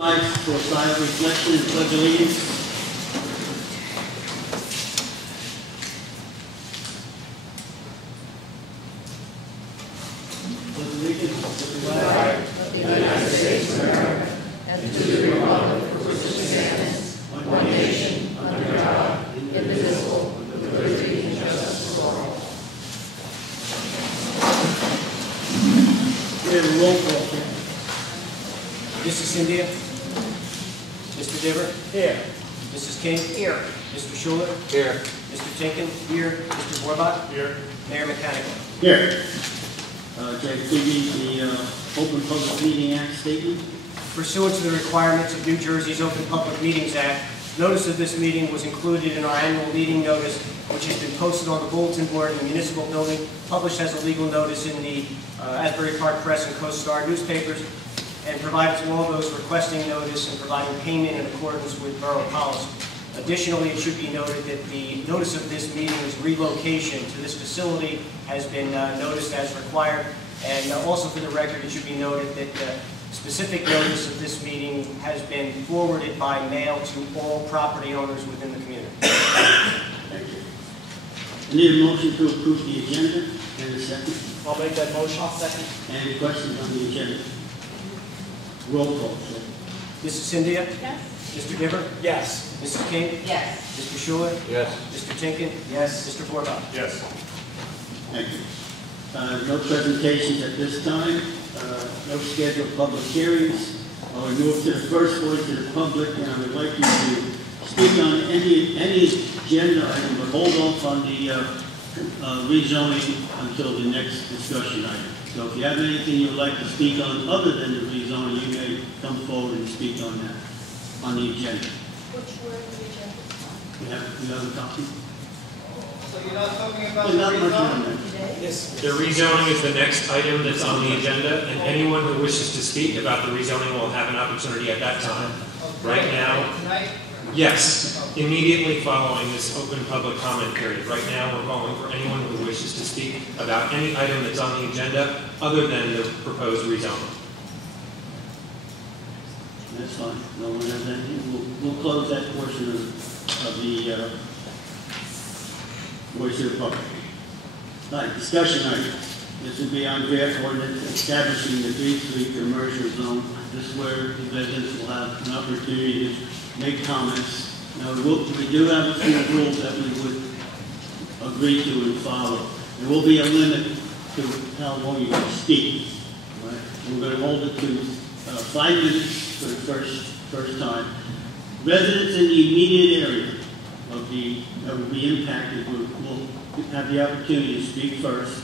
For silent reflection and pledge allegiance. Pledge allegiance to the flag of the United States of America and to the republic for which it stands, one nation, under God, indivisible, with liberty and justice for all. We have a roll call here. Mrs. Cynthia? Mr. Diver? Here. Mrs. King? Here. Mr. Schuler? Here. Mr. Tinkin? Here. Mr. Borbach? Here. Mayor Mechanical? Here. Jay Figgy, the Open Public Meeting Act statement. Pursuant to the requirements of New Jersey's Open Public Meetings Act, notice of this meeting was included in our annual meeting notice, which has been posted on the bulletin board in the municipal building, published as a legal notice in the Asbury Park Press and Coast Star newspapers, and provided to all those requesting notice and providing payment in accordance with borough policy. Additionally, it should be noted that the notice of this meeting's relocation to this facility has been noticed as required, and also for the record, it should be noted that specific notice of this meeting has been forwarded by mail to all property owners within the community. Thank you. I need a motion to approve the agenda and a second. I'll make that motion. I'll second. Any questions on the agenda? Roll call, sir. Mrs. Cynthia? Yes. Mr. Diver? Yes. Mrs. King? Yes. Mr. Schuler? Yes. Mr. Tinkin? Yes. Mr. Borbach? Yes. Thank you. No presentations at this time. No scheduled public hearings. I will move to the first voice of the public, and I would like you to speak on any agenda item, but hold off on the rezoning until the next discussion item. So if you have anything you'd like to speak on other than the rezoning, you may come forward and speak on that, on the agenda. Which were the agenda? You have a copy? So you're not talking about Well, the not much on rezoning? that. Yes. The rezoning is the next item that's on the agenda, and anyone who wishes to speak about the rezoning will have an opportunity at that time. Right now, Tonight? yes, immediately following this open public comment period. Right now, we're calling for anyone who wishes to speak about any item that's on the agenda other than the proposed rezoning. That's fine. No one has anything. We'll close that portion of the voice of the public. All right, discussion items. This will be on draft ordinance establishing the B Street commercial zone. This is where the residents will have an opportunity to make comments. Now, we do have a few rules that we would agree to and follow. There will be a limit to how long you can speak. Right? We're going to hold it to 5 minutes for the first time. Residents in the immediate area that will be impacted will have the opportunity to speak first.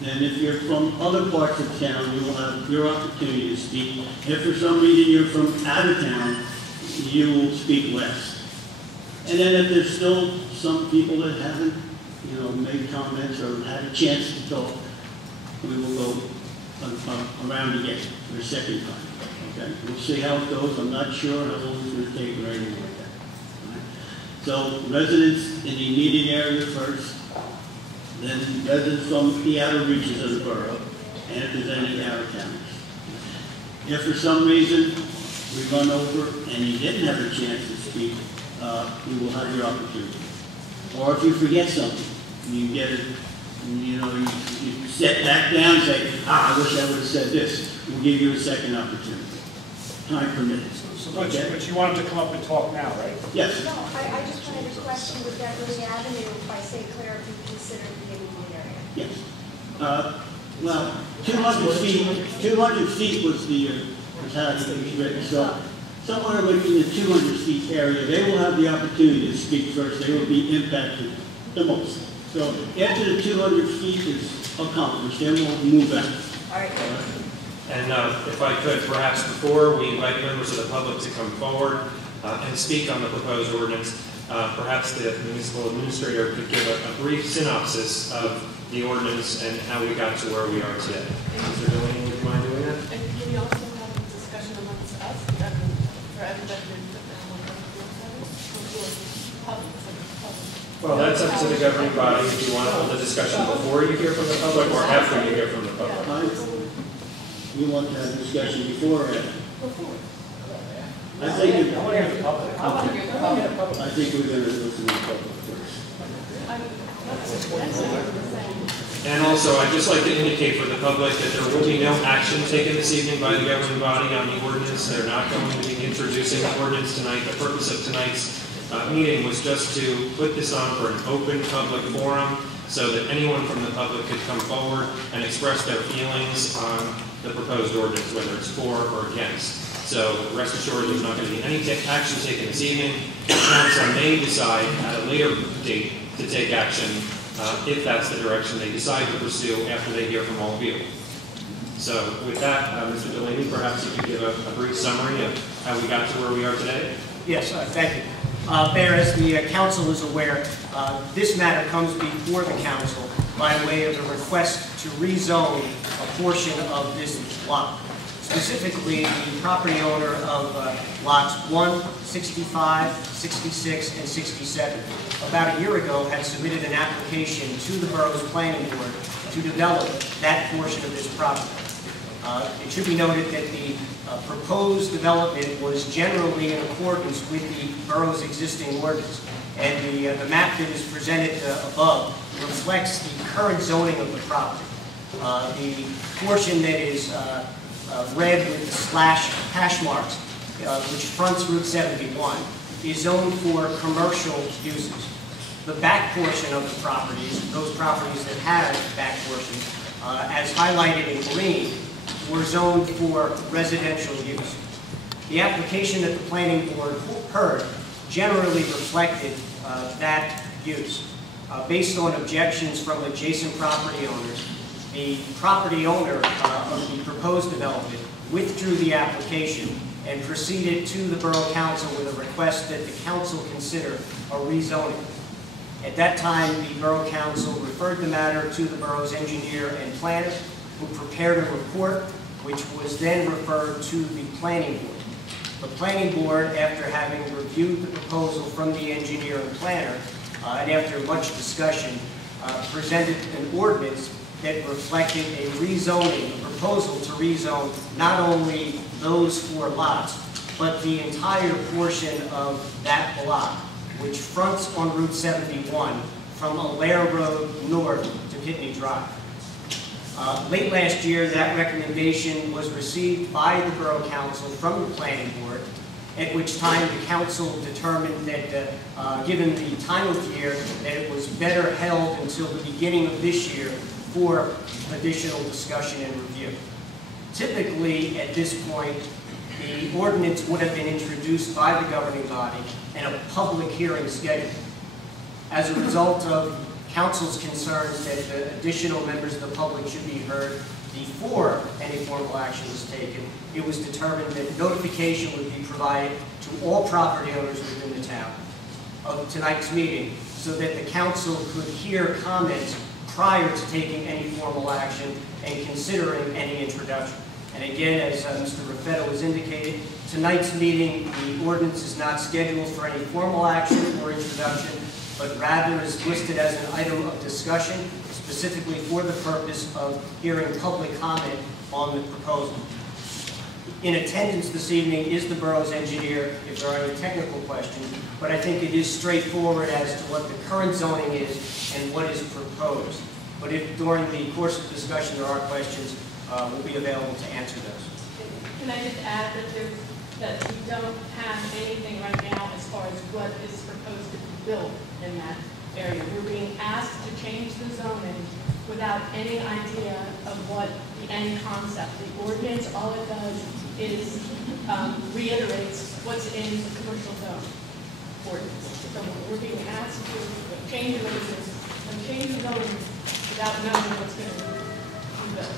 Then if you're from other parts of town, you will have your opportunity to speak. If for some reason you're from out of town, you will speak last. And then if there's still some people that haven't, made comments or had a chance to talk, we will go around again for a second time. Okay? We'll see how it goes. I'm not sure how long it's going to take or anything like that. All right? So residents in the immediate area first, then residents from the outer reaches of the borough, and if there's any outer towns. If for some reason we run over and you didn't have a chance to speak, you will have your opportunity. Or if you forget something, you get it, you sit back down and say, I wish I would have said this. We'll give you a second opportunity. Time permits. But you wanted to come up and talk now, right? Yes. No, I just wanted a question with Beverly Avenue by St. Clair be considered the immediate area. Yes. Well, 200 feet was how it was written. So somewhere within the 200 feet area, they will have the opportunity to speak first. They will be impacted the most. So after the 200 feet is accomplished, then we'll move out. All right. And if I could, perhaps before we invite members of the public to come forward and speak on the proposed ordinance, perhaps the municipal administrator could give a brief synopsis of the ordinance and how we got to where we are today. Mr. Delaney, would you mind doing that? And can we also have a discussion amongst us, for everybody Well, that's up to the governing body if you want to hold the discussion before you hear from the public or after you hear from the public. You want to have a discussion before or after? Before. I think, I want to hear the public. I want to hear the public. I think we're going to listen to the public first. And also, I'd just like to indicate for the public that there will be no action taken this evening by the governing body on the ordinance. They're not going to be introducing the ordinance tonight. The purpose of tonight's meeting was just to put this on for an open public forum so that anyone from the public could come forward and express their feelings on the proposed ordinance, whether it's for or against. So rest assured, there's not going to be any action taken this evening. The council may decide at a later date to take action if that's the direction they decide to pursue after they hear from all of you. So with that, Mr. Delaney, perhaps you could give a brief summary of how we got to where we are today? Yes, thank you. Mayor, as the council is aware, this matter comes before the council by way of a request to rezone a portion of this lot. Specifically, the property owner of lots 1, 65, 66, and 67, about a year ago had submitted an application to the borough's planning board to develop that portion of this property. It should be noted that the proposed development was generally in accordance with the borough's existing ordinance, and the map that is presented above reflects the current zoning of the property. The portion that is red with the slash hash marks, which fronts Route 71, is zoned for commercial uses. The back portion of the properties, those properties that have back portions, as highlighted in green, were zoned for residential use. The application that the planning board heard generally reflected that use. Based on objections from adjacent property owners, the property owner of the proposed development withdrew the application and proceeded to the Borough Council with a request that the council consider a rezoning. At that time, the Borough Council referred the matter to the borough's engineer and planner, who prepared a report, which was then referred to the planning board. The planning board, after having reviewed the proposal from the engineer and planner, and after much discussion, presented an ordinance that reflected a rezoning, a proposal to rezone not only those 4 lots, but the entire portion of that block, which fronts on Route 71 from Allaire Road north to Pitney Drive. Late last year, that recommendation was received by the Borough Council from the Planning Board, at which time the Council determined that, given the time of year, that it was better held until the beginning of this year for additional discussion and review. Typically, at this point, the ordinance would have been introduced by the governing body and a public hearing scheduled. As a result of Council's concerns that additional members of the public should be heard before any formal action was taken, it was determined that notification would be provided to all property owners within the town of tonight's meeting so that the council could hear comments prior to taking any formal action and considering any introduction. And again, as Mr. Raffetto has indicated, tonight's meeting, the ordinance is not scheduled for any formal action or introduction, but rather is listed as an item of discussion, specifically for the purpose of hearing public comment on the proposal. In attendance this evening is the borough's engineer, if there are any technical questions, but I think it is straightforward as to what the current zoning is and what is proposed. But if during the course of discussion there are questions, we'll be available to answer those. Can I just add that we don't have anything right now as far as what is proposed to be built in that area. We're being asked to change the zoning without any idea of what the end concept. The ordinance, all it does is reiterates what's in the commercial zone ordinance. So we're being asked to change the ordinance and change the zoning without knowing what's going to be built.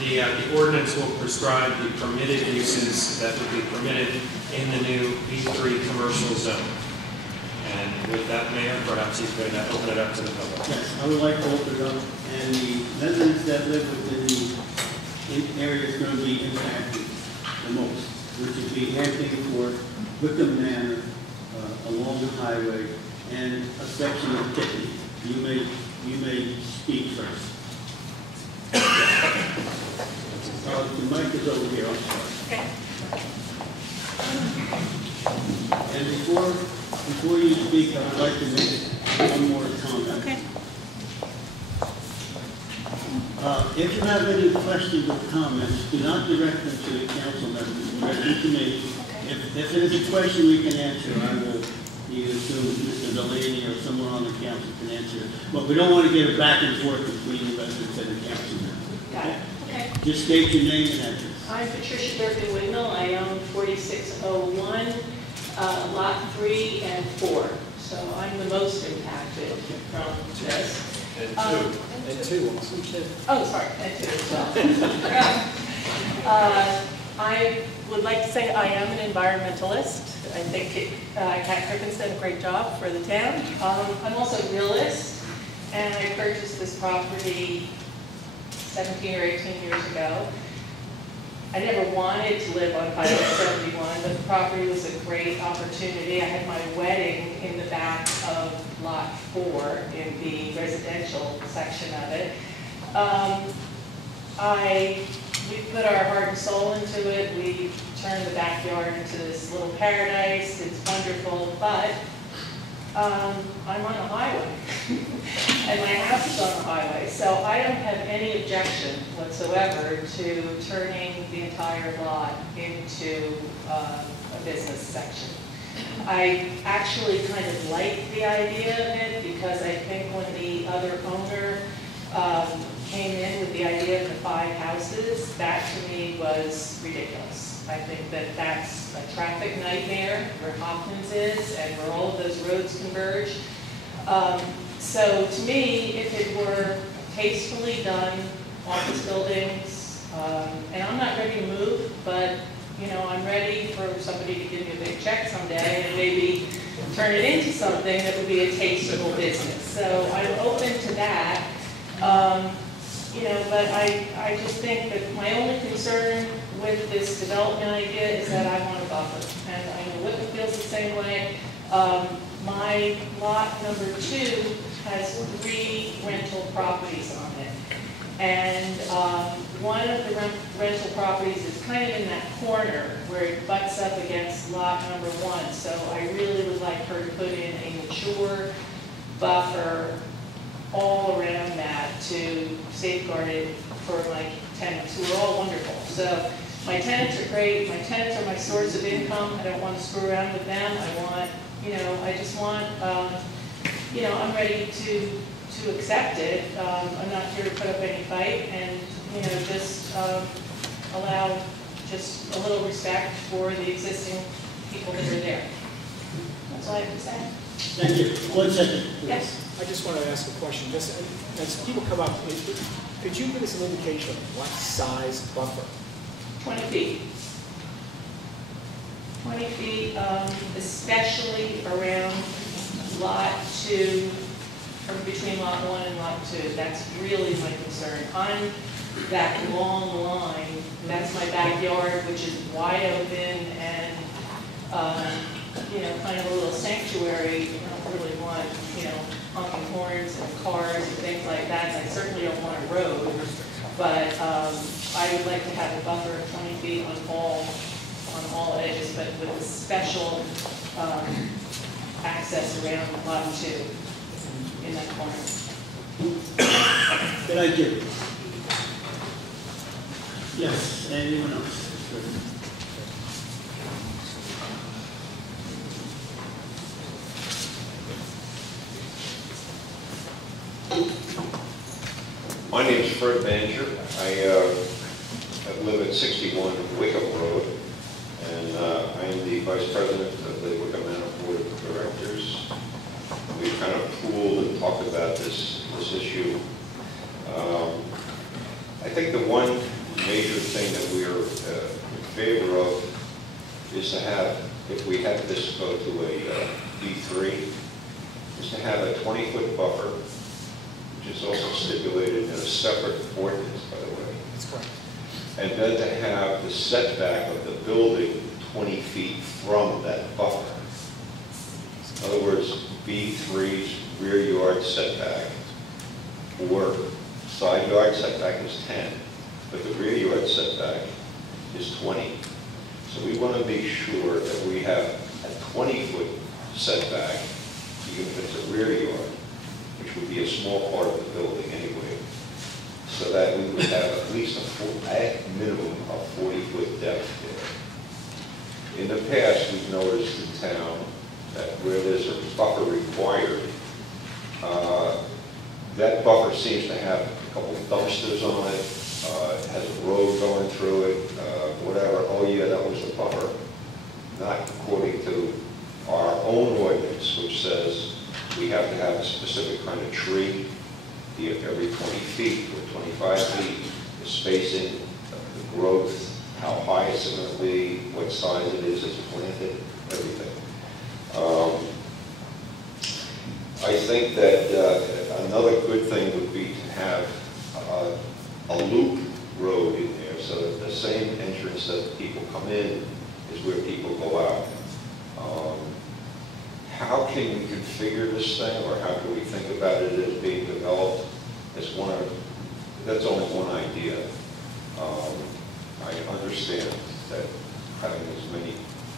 The ordinance will prescribe the permitted uses that would be permitted in the new B3 commercial zone. And with that, Mayor, perhaps you could open it up to the public. Yes, I would like to open it up, and the residents that live within the area is going to be impacted the most, which would be Hampton Court, Wickham Manor, along the highway, and a section of Pitney. You may speak first. The mic is over here, I'm sorry. Okay. And before you speak, I would like to make one more comment. Okay. If you have any questions or comments, do not direct them to the council members, direct them to me. If it is a question we can answer, I will either assume Mr. Delaney or someone on the council can answer it. But we don't want to get it back and forth between the residents and the council members. Got it. Okay. Just state your name and address. I'm Patricia Durkin Wignall. I own 4601, Lot 3 and 4. So I'm the most impacted from this. And two. Oh, sorry, and 2 as well. I would like to say I am an environmentalist. I think Kat Cricken's done a great job for the town. I'm also a realist, and I purchased this property 17 or 18 years ago. I never wanted to live on Highway 71, but the property was a great opportunity. I had my wedding in the back of Lot 4 in the residential section of it. We put our heart and soul into it. We turned the backyard into this little paradise. It's wonderful, but I'm on a highway, and my house is on a highway, so I don't have any objection whatsoever to turning the entire lot into a business section. I actually kind of like the idea of it because I think when the other owner came in with the idea of the 5 houses, that to me was ridiculous. I think that that's a traffic nightmare where Hopkins is and where all of those roads converge. So to me, if it were tastefully done, office buildings, and I'm not ready to move, but you know, I'm ready for somebody to give me a big check someday and maybe turn it into something that would be a tasteful business. So I'm open to that. You know, but I just think that my only concern with this development idea is that I want a buffer. And I know Whitman feels the same way. My lot number 2 has 3 rental properties on it. And one of the rental properties is kind of in that corner where it butts up against lot number 1. So I really would like her to put in a mature buffer all around that to safeguard it for my tenants, who are all wonderful. So my tenants are great. My tenants are my source of income. I don't want to screw around with them. I want, you know, I just want, you know, I'm ready to accept it. I'm not here to put up any fight, and, you know, just allow just a little respect for the existing people that are there. That's all I have to say. Thank you. 1 second. Yes. I just want to ask a question. Just as people come up, could you give us an indication of what size buffer? 20 feet. 20 feet, especially around lot 2, or between lot 1 and lot 2. That's really my concern. On that long line, that's my backyard, which is wide open and, you know, kind of a little sanctuary. I don't really want, you know, honking horns and cars and things like that. I certainly don't want a road, but I would like to have a buffer of 20 feet on all edges, but with a special access around lot 2 in that corner. Thank you. Yes, anyone else? My name is Fred Banger. I live at 61 Wickham Road, and I am the Vice President of the Wickham Manor Board of Directors. We've kind of pooled and talked about this issue. I think the one major thing that we are in favor of is to have, if we have this go to a D3, is to have a 20-foot buffer, which is also stipulated in a separate ordinance, by the way. That's correct. And then to have the setback of the building 20 feet from that buffer. In other words, B3's rear yard setback or side yard setback is 10, but the rear yard setback is 20. So we want to make sure that we have a 20-foot setback, even if it's a rear yard, which would be a small part of the building anyway, so that we would have at least at minimum a 40-foot depth there. In the past, we've noticed in town that where there's a buffer required, that buffer seems to have a couple of dumpsters on it, it has a road going through it, whatever. Oh yeah, that was the buffer. Not according to our own ordinance, which says we have to have a specific kind of tree every 20 feet or 25 feet, the spacing, the growth, how high it's going to be, what size it is it's planted, everything. I think that another good thing would be to have a loop road in there, so that the same entrance that people come in is where people go out. How can we configure this thing, or how can we think about it as being developed? That's only one idea. I understand that having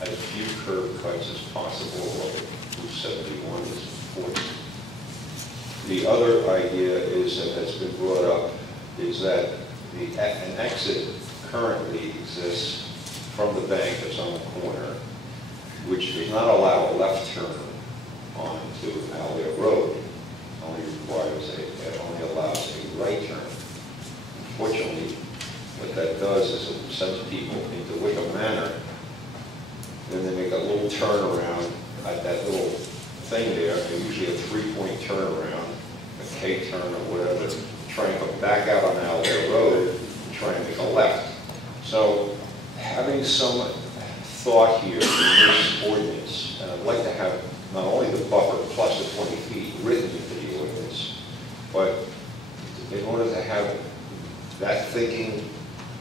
as few curb cuts as possible, like Route 71 is important. The other idea is, and that's been brought up, is that an exit currently exists from the bank that's on the corner, which does not allow a left turn onto Alvear Road. It only allows a right turn. Unfortunately, what that does is it sends people into Wickham Manor, then they make a little turnaround at that little thing there, and usually a 3-point turnaround, a K-turn or whatever, try and come back out on Alvear Road and try and make a left. So having some thought here in this ordinance, and I'd like to have not only the buffer plus the 20 feet written into the ordinance, but in order to have that thinking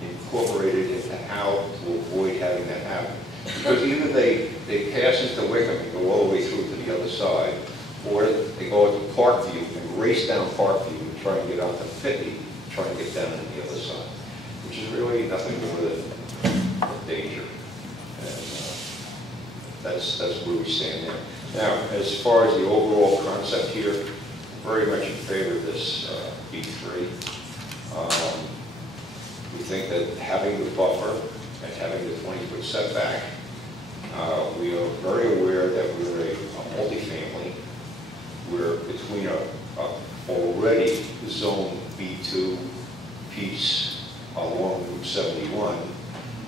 incorporated into how to avoid having that happen. Because either they pass into Wickham and go all the way through to the other side, or they go into Parkview and race down Parkview and try and get onto 50, try and get down on the other side, which is really nothing more than a danger. And that's where we stand there. Now, as far as the overall concept here, very much in favor of this B3. We think that having the buffer and having the 20-foot setback, we are very aware that we're a multifamily. We're between a already zone B2 piece along Route 71.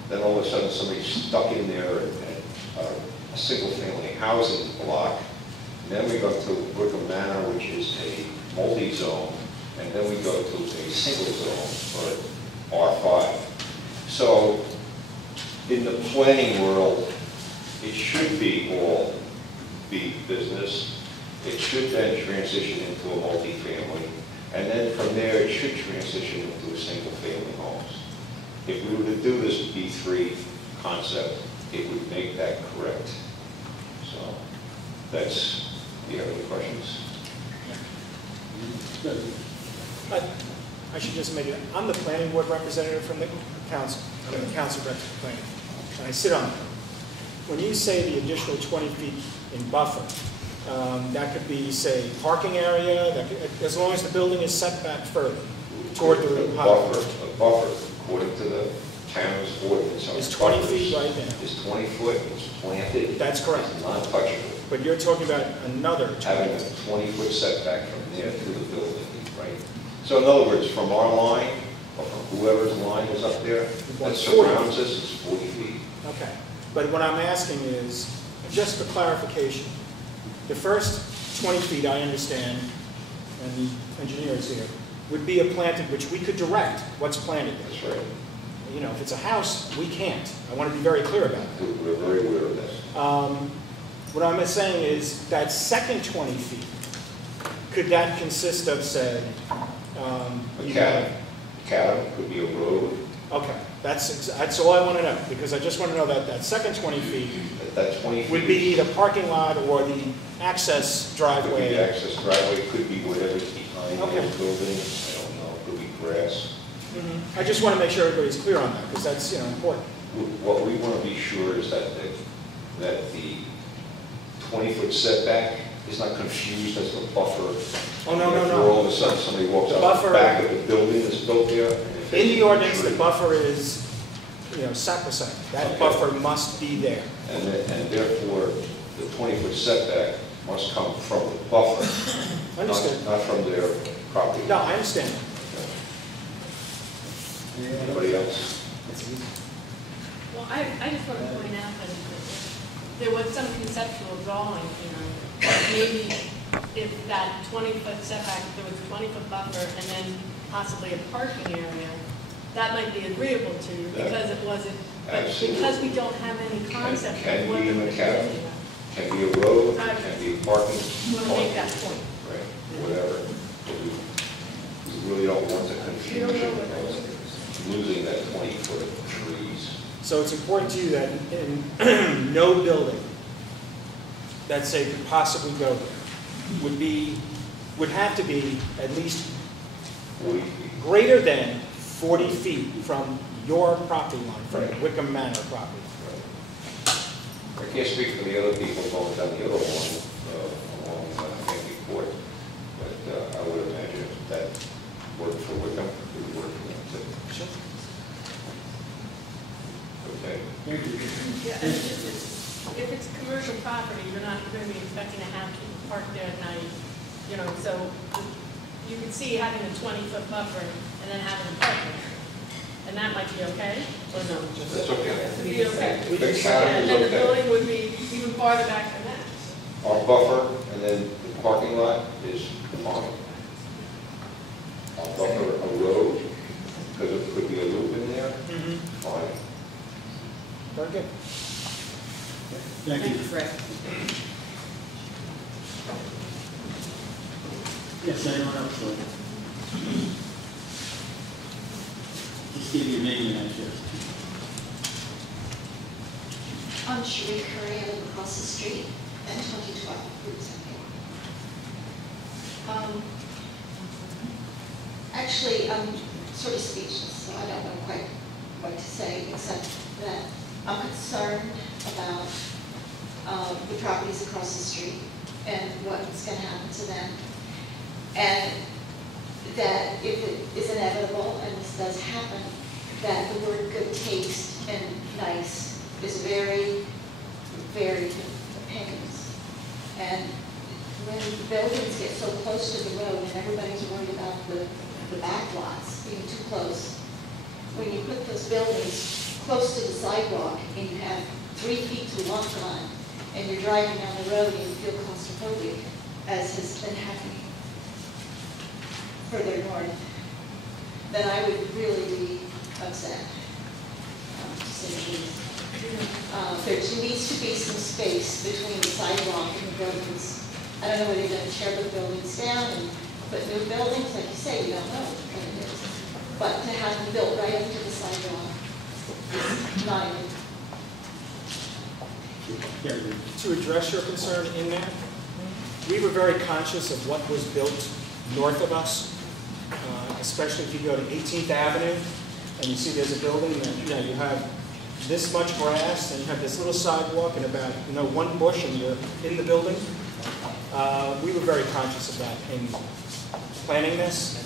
Then all of a sudden somebody's stuck in there at a single-family housing block. And then we go to Wickham Manor, which is a multi-zone, and then we go to a single zone, or R5. So in the planning world, it should be all be business. It should then transition into a multifamily, and then from there it should transition into a single-family homes. If we were to do this B3 concept, it would make that correct. So that's, do you have any questions? I should just make it, I'm the planning board representative from the council. I'm the council rep for planning, and I sit on it. When you say the additional 20 feet in buffer, that could be, say, parking area, that could, as long as the building is set back further toward the buffer. A buffer, according to the town's ordinance, is 20 feet right now. Is 20 foot, it's planted. That's correct. It's non-touchable. But you're talking about another 20. Having a 20-foot setback from there to the building, right? So in other words, from our line, or from whoever's line is up there, that surrounds us is 40 feet. Okay. But what I'm asking is, just for clarification, the first 20 feet, I understand, and the engineers here, would be a planted, which we could direct what's planted there. That's right. You know, if it's a house, we can't. I want to be very clear about that. We're very aware of that. What I'm saying is that second 20 feet, could that consist of, say, Macadam could be a road. Okay, that's all I want to know, because I just want to know that that second 20 feet That 20 feet would be either parking lot or the access could be driveway. access driveway, could be whatever's behind Okay. the building. I don't know, could be grass. I just want to make sure everybody's clear on that, because that's, important. What we want to be sure is that the 20-foot setback is not confused as a buffer. Oh, no. If all of a sudden somebody walks The out buffer- the back of the building that's built there. and if In they- the ordinance, the buffer is, sacrosanct. That Okay. buffer must be there. And therefore, the 20-foot setback must come from the buffer, Understood? not from their property. No, I understand. Anybody else? Well, I just want to point out that there was some conceptual drawing, maybe if that 20-foot setback, there was a 20-foot buffer and then possibly a parking area, that might be agreeable to, because it wasn't, but Absolutely. because we don't have any concept Can of what be the in the beginning capital. of. Can be a road, can be parking. I want to make that point. Right, whatever. But we really don't want the confusion of losing that 20-foot trees. So it's important to you that in no building that, say, could possibly go there would have to be at least greater than 40 feet from your property line, from the Wickham Manor property. I can't speak for the other people going down the other one, along Yankee Court, but I would imagine if that worked for Wickham, it would work for them too. Sure. Okay? Thank you. Yeah, and if it's commercial property, you're not going to be expecting to have people park there at night, so you can see having a 20-foot buffer and then having a parking area. And that might be okay, or no? That's okay. It'd be okay. The And county is then the okay. building would be even farther back than that. Our buffer and then the parking lot is fine. Our buffer, a road, because it could be a loop in there, fine. Very good. Thank you. Fred. Yes, anyone else? Just give your name and address. I'm Sheree Curry, I live across the street, and 2012 Route 70. Actually, I'm sort of speechless, so I don't know quite what to say, except that I'm concerned about the properties across the street and what's going to happen to them. And that if it is inevitable, and this does happen, that the word good taste and nice is very, very opinions. And when the buildings get so close to the road and everybody's worried about the back lots being too close, when you put those buildings close to the sidewalk and you have 3 feet to walk on, and you're driving down the road and you feel claustrophobic, as has been happening further north, then I would really be upset, to say the least. There needs to be some space between the sidewalk and the buildings. I don't know whether you're going to tear the buildings down and put new buildings, like you say, you don't know what it is. But to have them built right up to the sidewalk is not even. To address your concern in that, we were very conscious of what was built north of us, especially if you go to 18th Avenue and you see there's a building that you have this much grass and you have this little sidewalk and about one bush and you're in the building. We were very conscious of that in planning this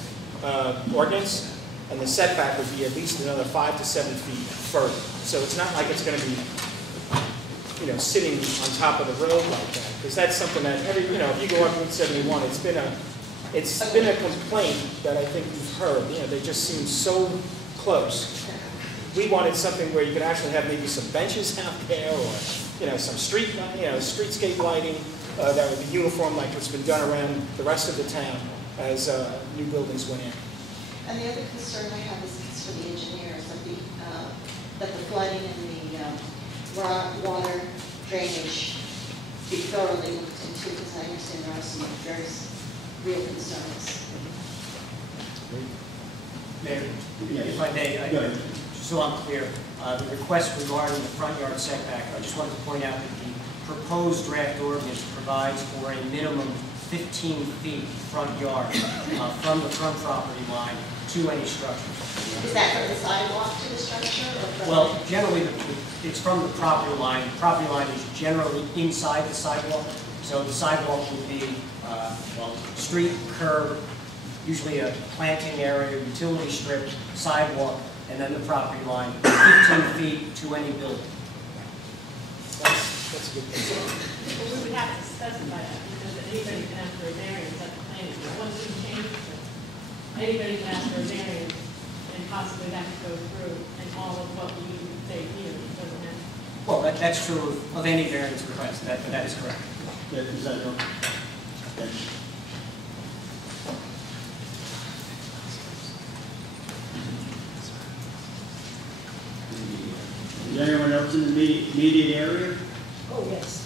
ordinance, and the setback would be at least another 5 to 7 feet further. So it's not like it's going to be sitting on top of the road like that, because that's something that if you go up Route 71, it's been a complaint that I think you've heard. They just seem so close. We wanted something where you could actually have maybe some benches out there, or some streetscape lighting that would be uniform, like what's been done around the rest of the town as new buildings went in. And the other concern I have is for the engineers, that the flooding and the water drainage be thoroughly looked into, because I understand there are some very real concerns. Mayor, if I may, Go ahead. just so I'm clear, the request regarding the front yard setback, I just wanted to point out that the proposed draft ordinance provides for a minimum 15 feet front yard from the front property line to any structure. Is that from the sidewalk to the structure or from? Well, generally, it's from the property line. The property line is generally inside the sidewalk, so the sidewalk would be, well, street, curb, usually a planting area, utility strip, sidewalk, and then the property line, 15 feet to any building. That's a good thing. Well, we would have to specify that, because anybody can ask for a variance at the planning board. Once we change it, anybody can ask for a variance and possibly have to go through, and all of what we say here doesn't have. Well, that's true of any variance request. That is correct. Yeah, does that help? Okay. Is there anyone else in the immediate area? Oh, yes.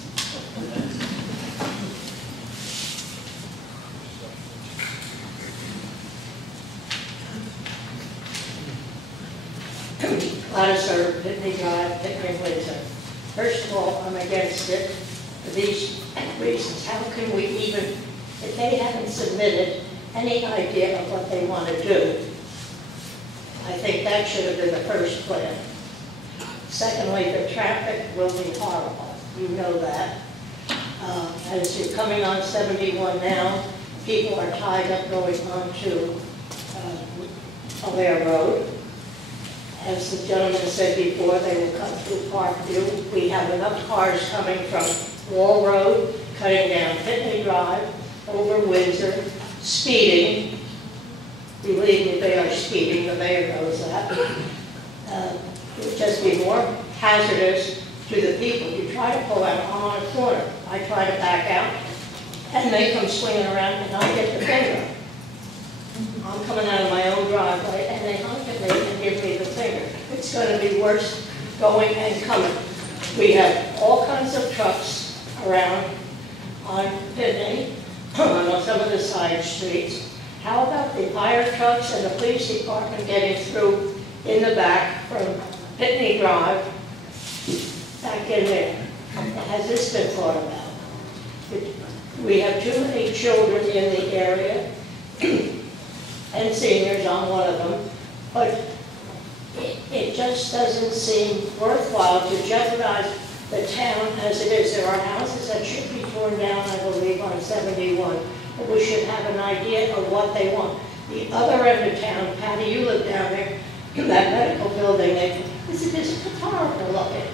Ladder, Pitney Drive, Pickering Laser. First of all, I'm against it for these reasons. How can we even, if they haven't submitted any idea of what they want to do, I think that should have been the first plan. Secondly, the traffic will be horrible. You know that. As you're coming on 71 now, people are tied up going on to Alair Road. As the gentleman said before, they will come through Parkview. We have enough cars coming from Wall Road, cutting down Pitney Drive, over Windsor, speeding. Believe me, they are speeding, the mayor knows that. It would just be more hazardous to the people. You try to pull out, I'm on a corner. I try to back out, and they come swinging around, and I get the finger. I'm coming out of my own driveway, and they honk at me and give me the finger. It's going to be worse going and coming. We have all kinds of trucks around on Pitney, on some of the side streets. How about the fire trucks and the police department getting through in the back from Pitney Drive back in there? Has this been thought about? We have too many children in the area, and seniors, I'm one of them, but it just doesn't seem worthwhile to jeopardize the town as it is. There are houses that should be torn down, I believe, on 71, but we should have an idea of what they want. The other end of town, Patty, you live down there, that medical building, it's horrible looking,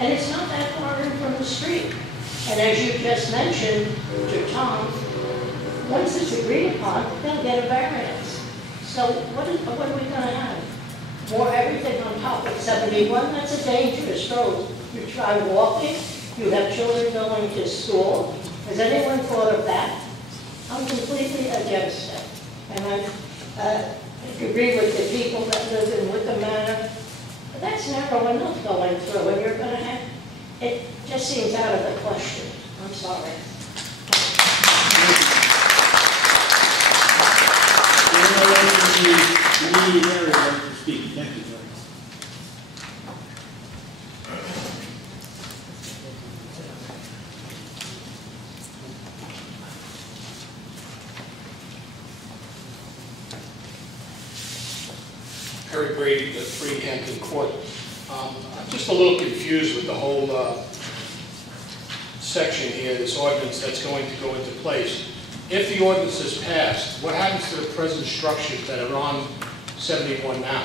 and it's not that far in from the street. And as you just mentioned to Tom, once it's agreed upon, they'll get a variance. So what are we going to have? More everything on top of 71? That's a dangerous road. You try walking, you have children going to school. Has anyone thought of that? I'm completely against it. And I agree with the people that live in Wickham Manor. That's narrow enough going through, and you're going to have, it just seems out of the question. I'm sorry. Immediate area like to speak. Thank you, George. Harry Brady, the 3 Hampton Court. I'm just a little confused with the whole section here, this ordinance that's going to go into place. If the ordinance is passed, what happens to the present structures that are on 71 now?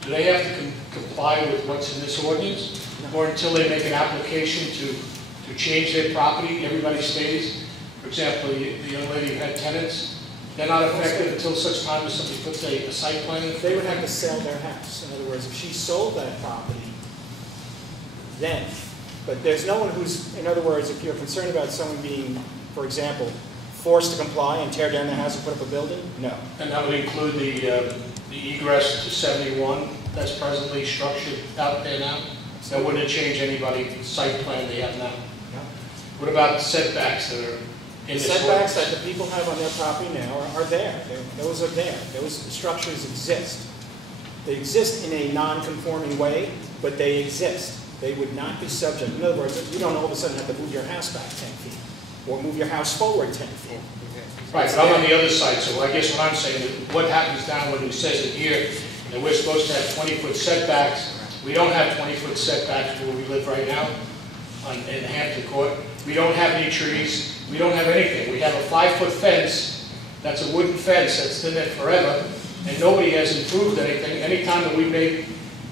Do they have to comply with what's in this ordinance? Or until they make an application to change their property, everybody stays? For example, the young lady who had tenants, they're not affected until such time as somebody puts a site plan? They would have to sell their house. In other words, if she sold that property, then. But there's no one who's, in other words, if you're concerned about someone being, for example, forced to comply and tear down the house and put up a building, no. And that would include the egress to 71 that's presently structured out there now? That wouldn't change anybody's site plan they have now? No. What about setbacks that are in The this setbacks that ordinance? the people have on their property now are there. Those are there. Those structures exist. They exist in a non-conforming way, but they exist. They would not be subject. In other words, you don't all of a sudden have to move your house back 10 feet. or move your house forward 10 feet. Right, but I'm on the other side, so I guess what I'm saying is, what happens down when it says it here, that we're supposed to have 20-foot setbacks? We don't have 20-foot setbacks where we live right now, in Hampton Court. We don't have any trees, we don't have anything. We have a 5-foot fence, that's a wooden fence that's been there forever, and nobody has improved anything. Anytime that we made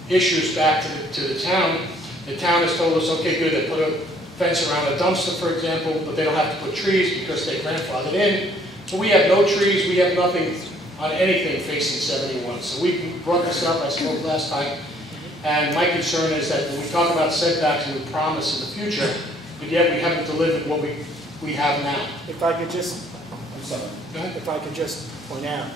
issues back to the town has told us, okay, good, they put a fence around a dumpster, for example, but they don't have to put trees because they're grandfathered in. So we have no trees, we have nothing on anything facing 71. So we brought this up, I spoke last time, and my concern is that when we talk about setbacks and we promise in the future, but yet we haven't delivered what we have now. If I could just, I'm sorry, if I could just point out,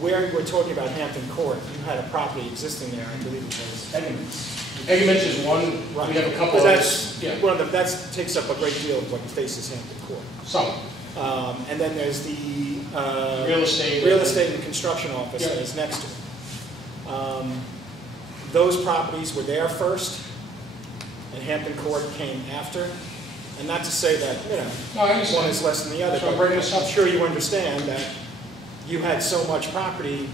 where we're talking about Hampton Court, you had a property existing there, I believe it was Edmonds. Eggeman's is one, we have a couple But of that's, yeah. one of them, that takes up a great deal of what faces Hampton Court. Some. And then there's the Real estate. real estate and construction office that is next to it. Those properties were there first, and Hampton Court came after. And not to say that, you know, No, I understand. one is less than the other, So I'm but bringing this up. I'm sure you understand that you had so much property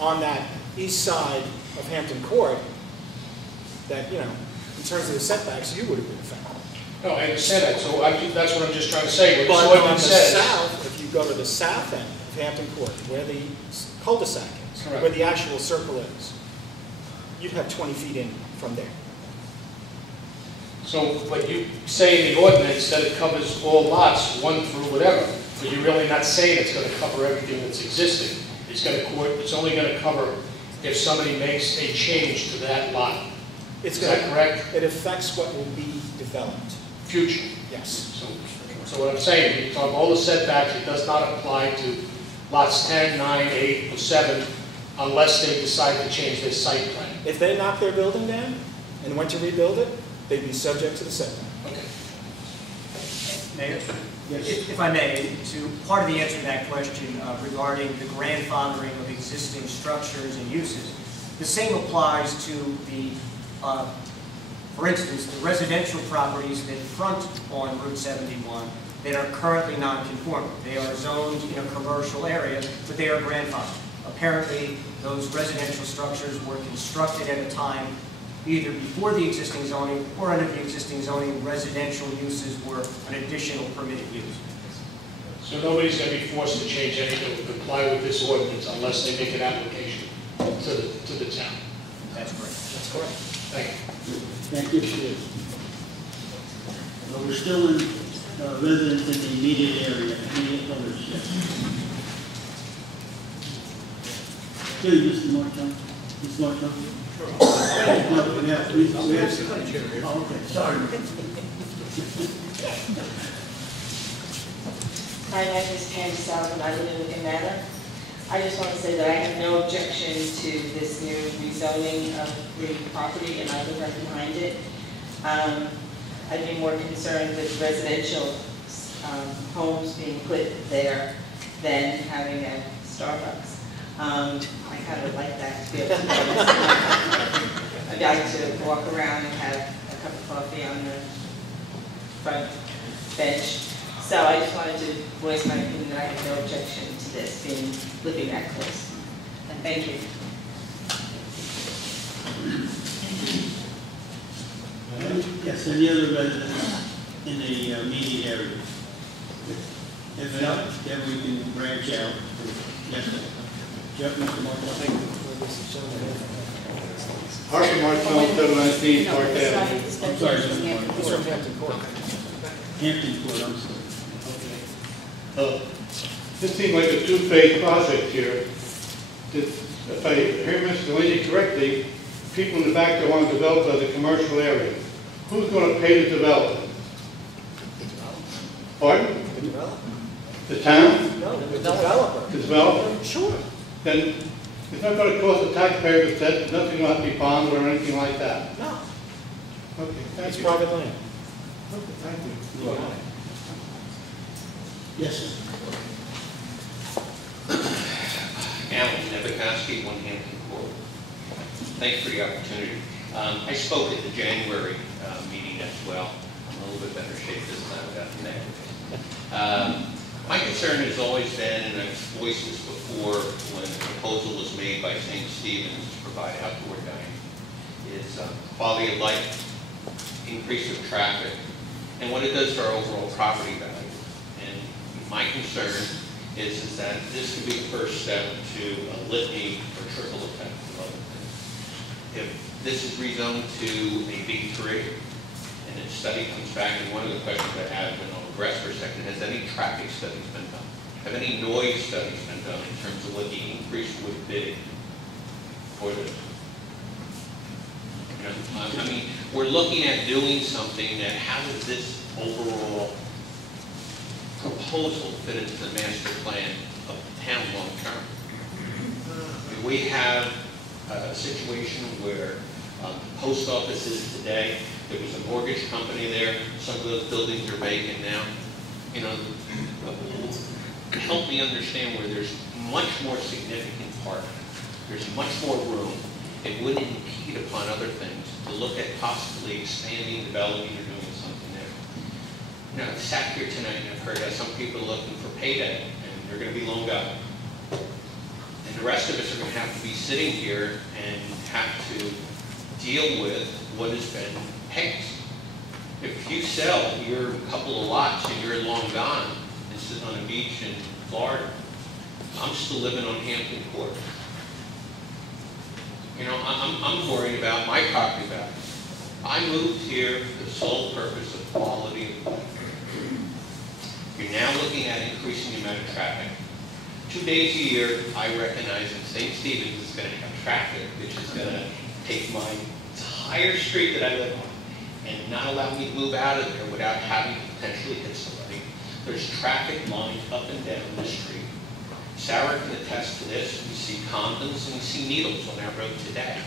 on that east side of Hampton Court that, you know, in terms of the setbacks, you would have been affected. No, I understand that, so that's what I'm just trying to say. What But this on the ordinance says, south, if you go to the south end of Hampton Court, where the cul-de-sac is, Correct. where the actual circle is, you'd have 20 feet in from there. so, but you say in the ordinance that it covers all lots, 1 through whatever, but you're really not saying it's gonna cover everything that's existing. It's only gonna cover if somebody makes a change to that lot. It's Is that gonna- correct? It affects what will be developed, Future. yes. So what I'm saying, when you talk all the setbacks, it does not apply to lots 10, 9, 8, or 7, unless they decide to change their site plan. If they knocked their building down and went to rebuild it, they'd be subject to the setback. Okay. Mayor? Yes. If I may, to part of the answer to that question regarding the grandfathering of existing structures and uses, the same applies to the, for instance, the residential properties that front on Route 71 that are currently non-conforming. They are zoned in a commercial area, but they are grandfathered. Apparently, those residential structures were constructed at a time either before the existing zoning or under the existing zoning, residential uses were an additional permitted use. So nobody's going to be forced to change anything to comply with this ordinance unless they make an application to the town. That's correct. That's correct. Thank you. Thank you. We're still in residents in the immediate area. Any others? Yes. Good, Mr. Martin. Mr. Martin. No, we have. Oh, okay, sorry. My name is Candy South and I live in Lincoln Manor. I just want to say that I have no objection to this new rezoning of the property and I live right behind it. I'd be more concerned with residential homes being put there than having a Starbucks. I kind of like that to be able to I'd like to walk around and have a cup of coffee on the front bench. So I just wanted to voice my opinion that I have no objection to this being living that close. And thank you. Yes, any other residents in the immediate area? If not, then we can branch out. Yes, sir. Jeff, Mr. Martin. Arthur Martel, 719 Park Avenue. I'm sorry, Mr. Martin. It's from Hampton Court. Hampton Court, I'm sorry. This seems like a two-phase project here. If I hear Mr. Delaney correctly, people in the back that want to develop as a commercial area, who's going to pay the development? Pardon? The developer. The town? No, the developer. The developer? Sure. Then it's not going to cost the taxpayer to set, nothing will have to be bonded or anything like that. No, Okay, thank it's you. private land. Okay, thank you. Yes, sir. Alan Nevikoski, One Hampton Court. Thanks for the opportunity. I spoke at the January meeting as well. in a little bit better shape this time without the negative. My concern has always been, and I've voiced this before, when the proposal was made by St. Stephen's to provide outdoor dining, is quality of life, increase of traffic, and what it does for our overall property value. And my concern is that this could be the first step to a litany or trickle effect of other things. If this is rezoned to a B3, and its study comes back, and one of the questions I have, and I'll regress for a second, has any traffic studies been done? Have any noise studies been done in terms of what the increase would be for this? You know, I mean, we're looking at doing something that, how does this overall proposal fit into the master plan of the town long term? We have a situation where the post office is today. There was a mortgage company there. Some of those buildings are vacant now. You know, help me understand where there's much more significant parking. There's much more room. It wouldn't impede upon other things to look at possibly expanding, developing, or doing something there. You know, I've sat here tonight and I've heard that some people are looking for payday and they're going to be loaned out. And the rest of us are going to have to be sitting here and have to deal with what has been passed. If you sell your couple of lots and you're long gone and sitting on a beach in Florida, I'm still living on Hampton Court. You know, I'm worried about my property value. I moved here for the sole purpose of quality of life. You're now looking at increasing the amount of traffic. 2 days a year, I recognize that St. Stephen's is going to have traffic, which is going to take my entire street that I live on and not allow me to move out of there without having to potentially hit somebody. There's traffic lined up and down the street. Sarah can attest to this. We see condoms and we see needles on that road today.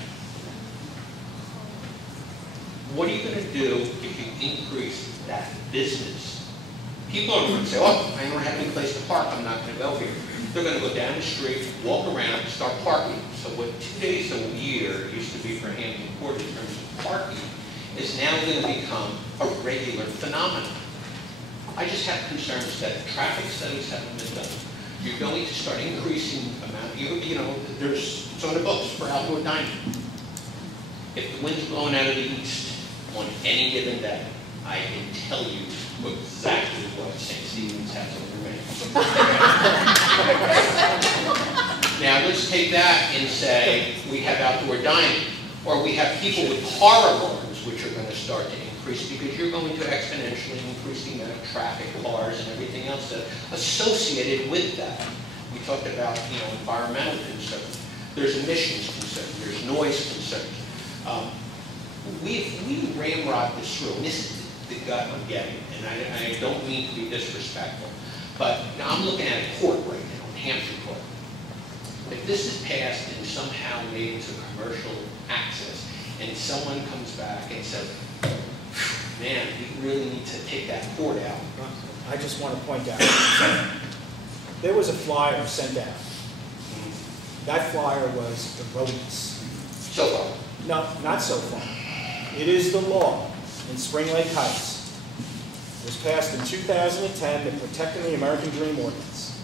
What are you going to do if you increase that business? People are going to say, oh, I don't have any place to park. I'm not going to go here. They're going to go down the street, walk around, and start parking. So what 2 days a year used to be for Hampton Court in terms of parking is now going to become a regular phenomenon. I just have concerns that traffic studies haven't been done. You're going to start increasing the amount. You know, it's on the books for outdoor dining. If the wind's blowing out of the east on any given day, I can tell you exactly what St. Stephen's has on their menu. Now let's take that and say we have outdoor dining, or we have people with car alarms, which are going to start to increase because you're going to exponentially increase the amount of traffic, cars, and everything else that associated with that. We talked about, you know, environmental concerns. There's emissions concerns. There's noise concerns. We ramrod this through, and this is the gut I'm getting, and I don't mean to be disrespectful, but I'm looking at a court right now, Hampton Court. If this is passed and somehow made into commercial access, and someone comes back and says, man, we really need to take that court out. I just want to point out, there was a flyer sent out. That flyer was the rodents. So far? No, not so far. It is the law in Spring Lake Heights. It was passed in 2010 to protecting the American Dream Ordinance.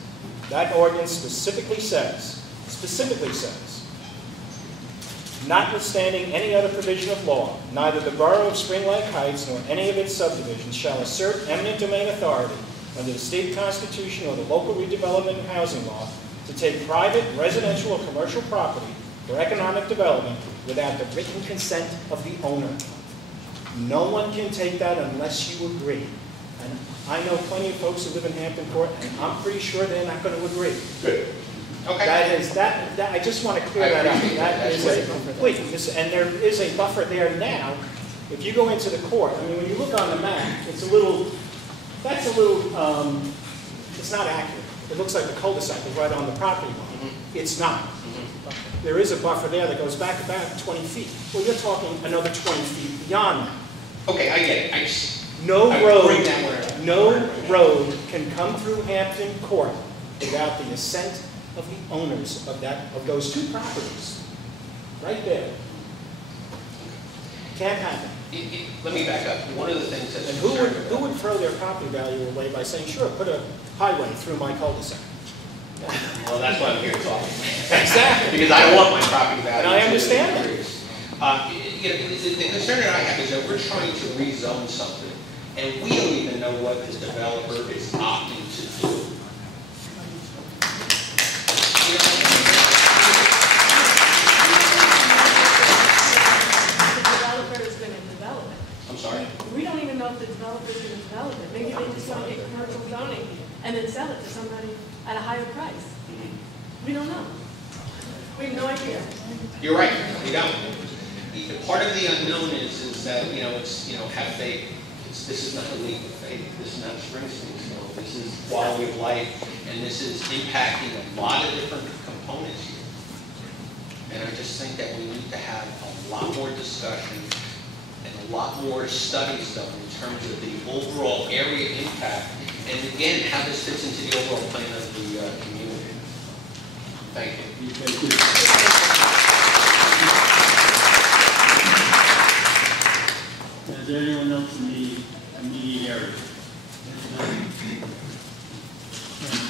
That ordinance specifically says, notwithstanding any other provision of law, neither the Borough of Spring Lake Heights nor any of its subdivisions shall assert eminent domain authority under the state constitution or the local redevelopment and housing law to take private, residential, or commercial property for economic development without the written consent of the owner. No one can take that unless you agree. And I know plenty of folks who live in Hampton Court, and I'm pretty sure they're not going to agree. Good. Okay. I just want to clear that up. That is a complete, and there is a buffer there now. If you go into the court, I mean, when you look on the map, it's a little, it's not accurate. It looks like the cul-de-sac is right on the property line. It's not. There is a buffer there that goes back about 20 feet. Well, you're talking another 20 feet beyond that. Okay, I get it. No road can come through Hampton Court without the assent of the owners of those two properties. Right there. Can't happen. Let me back up. One of the things that's And who would throw their property value away by saying, sure, put a highway through my cul-de-sac? Well, that's why I'm here talking. Exactly. Because I want my property value. And I understand that. You know, the concern that I have is that we're trying to rezone something, and we don't even know what this developer is opting to do. You know, The developer is going to develop it. I'm sorry? We don't even know if the developer is going to develop it. Maybe they just want to get commercial zoning and then sell it to somebody at a higher price. We don't know. We have no idea. You're right, we don't. Part of the unknown is that, you know, it's, you know, have faith. This is not a leap of faith. This is not Springsteen's law. This is quality of life, and this is impacting a lot of different components here. And I just think that we need to have a lot more discussion and a lot more studies done in terms of the overall area impact, and again, how this fits into the overall plan of the community. Thank you. Thank you. Is there anyone else in the immediate area?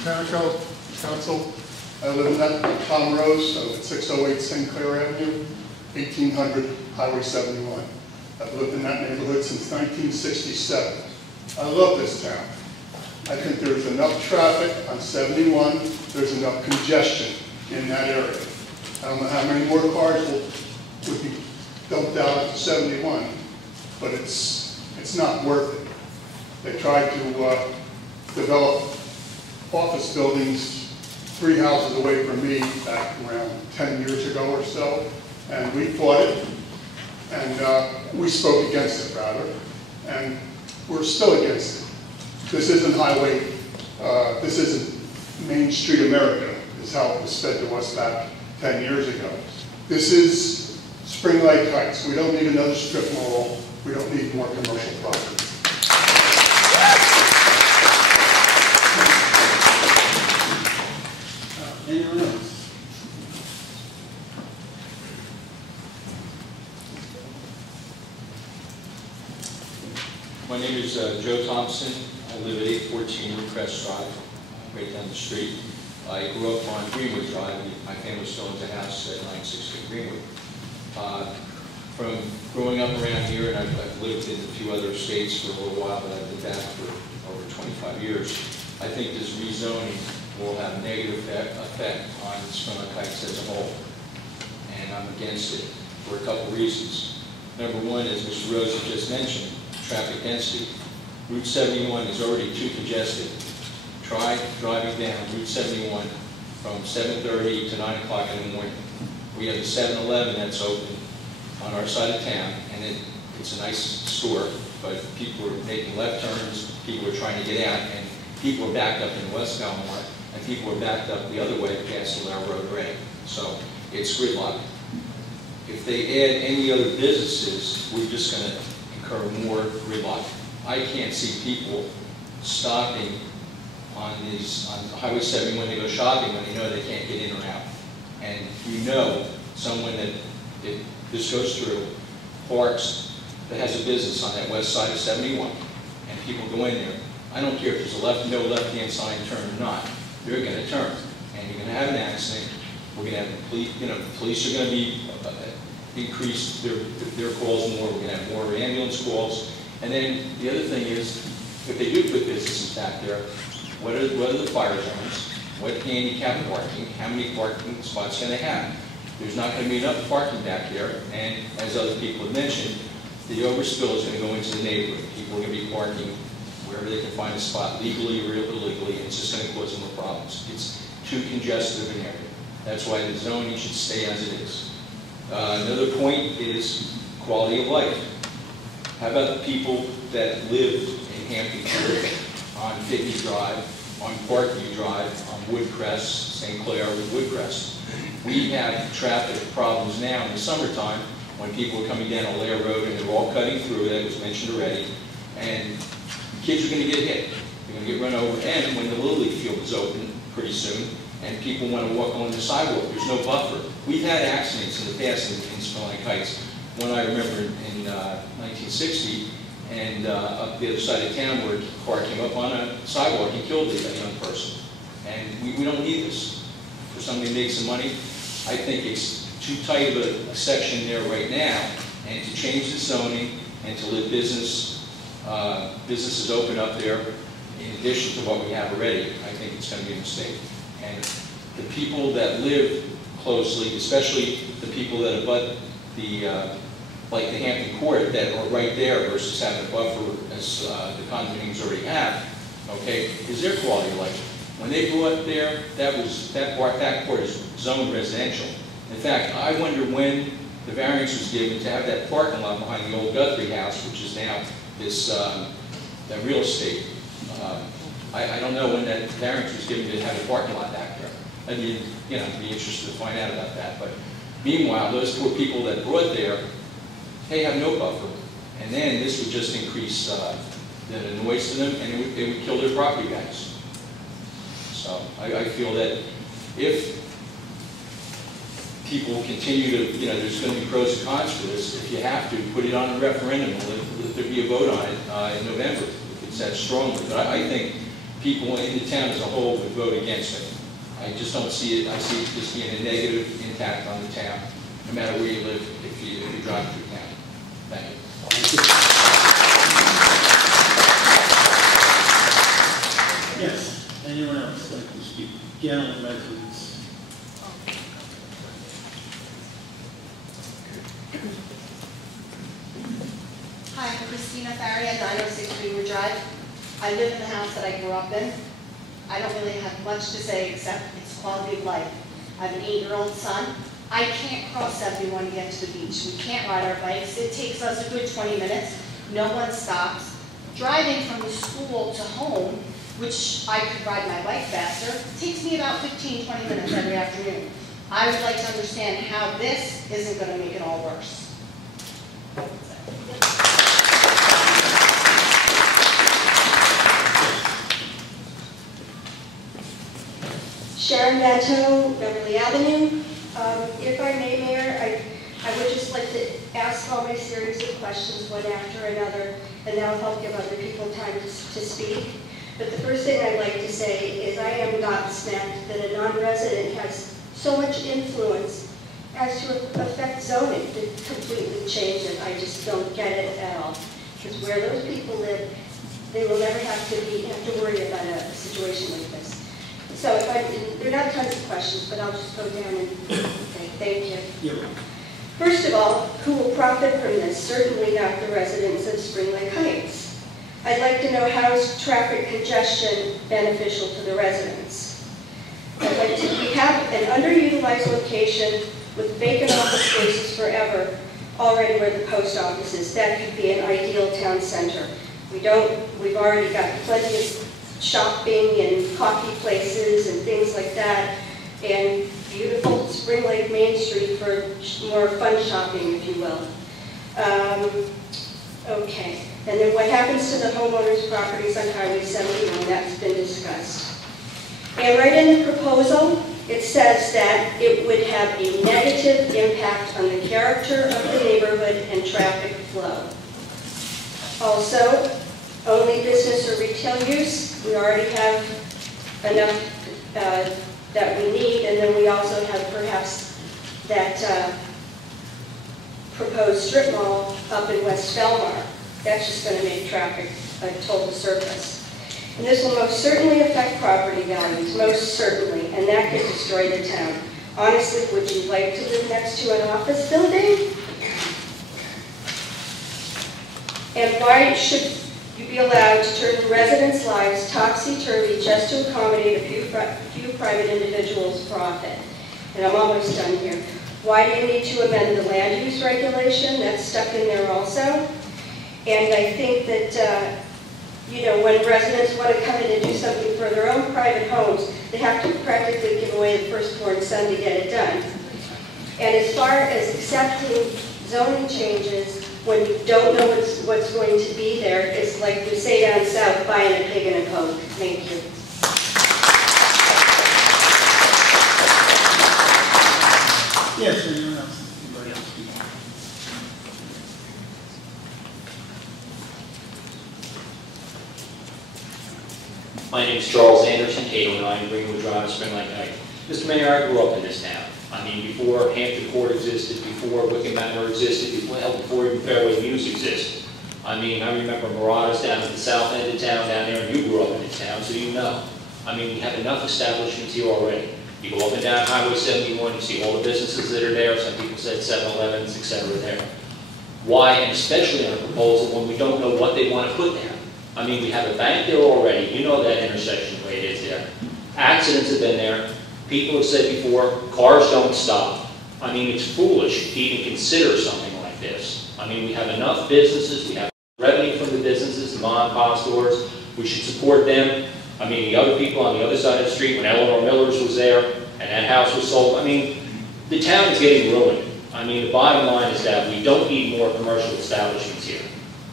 Council, I live in that Rose, at 608 St. Clair Avenue, 1800 Highway 71. I've lived in that neighborhood since 1967. I love this town. I think there's enough traffic on 71, there's enough congestion in that area. I don't know how many more cars would be dumped out at 71, but it's not worth it. They tried to develop office buildings 3 houses away from me back around 10 years ago or so, and we fought it, and we spoke against it rather, and we're still against it. This isn't highway, this isn't Main Street America, is how it was said to us back 10 years ago. This is Spring Lake Heights. We don't need another strip mall. We don't need more commercial property. Anyone else? My name is Joe Thompson. I live at 814 Woodcrest Drive, right down the street. I grew up on Greenwood Drive. My family still owns a house at 916 Greenwood. From growing up around here, and I've lived in a few other states for a little while, but I've been back for over 25 years, I think this rezoning will have a negative effect on Spring Lake Heights as a whole. And I'm against it for a couple reasons. Number one, as Mr. Rose just mentioned, traffic density. Route 71 is already too congested. Try driving down Route 71 from 7:30 to 9 o'clock in the morning. We have a 7-Eleven that's open on our side of town, and it's a nice store, but people are making left turns, people are trying to get out, and people are backed up in West Belmont, and people are backed up the other way past the Railroad Ray. So it's gridlock. If they add any other businesses, we're just going to incur more gridlock. I can't see people stopping on Highway 71 to go shopping when they know they can't get in or out. And you know someone that this goes through parks that has a business on that west side of 71, and people go in there. I don't care if there's a no left-hand side turn or not. They're going to turn, and you're going to have an accident. We're going to have the police are going to be increase their calls more. We're going to have more ambulance calls. And then the other thing is, if they do put businesses back there, what are the fire zones? What handicap parking? How many parking spots can they have? There's not going to be enough parking back there, and as other people have mentioned, the overspill is going to go into the neighborhood. People are going to be parking wherever they can find a spot, legally or illegally, and it's just going to cause more problems. It's too congested of an area. That's why the zoning should stay as it is. Another point is quality of life. How about the people that live in Hampton Court, on Pitney Drive, on Parkview Drive, on Woodcrest, St. Clair with Woodcrest? We have traffic problems now in the summertime when people are coming down Alair Road and they're all cutting through, that was mentioned already, and kids are going to get hit. They're going to get run over. And when the Little League field is open pretty soon, and people want to walk along the sidewalk, there's no buffer. We've had accidents in the past in Spring Lake Heights one I remember in 1960, and up the other side of town where a car came up on a sidewalk and killed a young person. And we don't need this. For somebody to make some money, I think it's too tight of a section there right now, and to change the zoning and to let businesses open up there in addition to what we have already, I think it's going to be a mistake. And the people that live closely, especially the people that abut the, like the Hampton Court, that are right there versus having a buffer as the condominiums already have, okay, is their quality of life. When they grew up there, that court is zoned residential. In fact, I wonder when the variance was given to have that parking lot behind the old Guthrie house, which is now this that real estate. I don't know when that variance was given to have a parking lot back there. I'd be, be interested to find out about that. But meanwhile, those poor people that brought there, they have no buffer, and then this would just increase the noise to them, and it would kill their property values. So I feel that if people continue to, there's going to be pros and cons for this. If you have to, put it on a referendum and let there be a vote on it in November, if it's that strongly. But I think people in the town as a whole would vote against it. I just don't see it. I see it just being a negative impact on the town, no matter where you live, if you drive through town. Thank you. Yes. Anyone else like to speak? Gentlemen, residents. Hi, I'm Christina Farry at 906 Greenwood Drive. I live in the house that I grew up in. I don't really have much to say except it's quality of life. I have an 8-year-old son. I can't cross 71 to get to the beach. We can't ride our bikes. It takes us a good 20 minutes. No one stops. Driving from the school to home, which I could ride my bike faster, takes me about 15, 20 minutes every afternoon. I would like to understand how this isn't going to make it all worse. Sharon Bateau, Beverly Avenue. If I may, Mayor, I would just like to ask all my series of questions one after another, and that will help give other people time to speak. But the first thing I'd like to say is I am gobsmacked that a non-resident has so much influence as to affect zoning to completely change it. I just don't get it at all. Because where those people live, they will never have to worry about a situation like this. So there are not tons of questions, but I'll just go down and say thank you. You're welcome. First of all, who will profit from this? Certainly not the residents of Spring Lake Heights. I'd like to know how is traffic congestion beneficial to the residents? We have an underutilized location with vacant office spaces forever already where the post office is. That could be an ideal town center. We've already got plenty of shopping and coffee places and things like that, and beautiful Spring Lake Main Street for more fun shopping, if you will. Okay, and then what happens to the homeowners' properties on Highway 71? That's been discussed. And right in the proposal, it says that it would have a negative impact on the character of the neighborhood and traffic flow. Also, only business or retail use. We already have enough that we need, and then we also have perhaps that proposed strip mall up in West Belmar. That's just going to make traffic a total circus. And this will most certainly affect property values, most certainly, and that could destroy the town. Honestly, would you like to live next to an office building? And why should you be allowed to turn the residents' lives topsy-turvy just to accommodate a few private individuals' profit? And I'm almost done here. Why do you need to amend the land use regulation? That's stuck in there also. And I think that, when residents want to come in and do something for their own private homes, they have to practically give away the firstborn son to get it done. And as far as accepting zoning changes, when you don't know what's going to be there, it's like we say down south, buying a pig in a poke. Thank you. Yes, anyone else? Anybody else? My name is Charles Anderson, 809 Greenwood Drive, Spring Lake Heights. Mr. Mayor, I grew up in this town. I mean, before Hampton Court existed, before Wickham Manor existed, before even Fairway Mews existed. I mean, I remember Marauders down at the south end of town down there, and you grew up in this town, so you know. I mean, we have enough establishments here already. You go up and down Highway 71, you see all the businesses that are there. Some people said 7-Elevens, etc. there. Why, and especially on a proposal when we don't know what they want to put there? I mean, we have a bank there already. You know that intersection the way it is there. Accidents have been there. People have said before, cars don't stop. I mean, it's foolish to even consider something like this. I mean, we have enough businesses. We have revenue from the businesses, the mom and pop stores. We should support them. I mean, the other people on the other side of the street, when Eleanor Miller's was there and that house was sold, I mean, the town is getting ruined. I mean, the bottom line is that we don't need more commercial establishments here.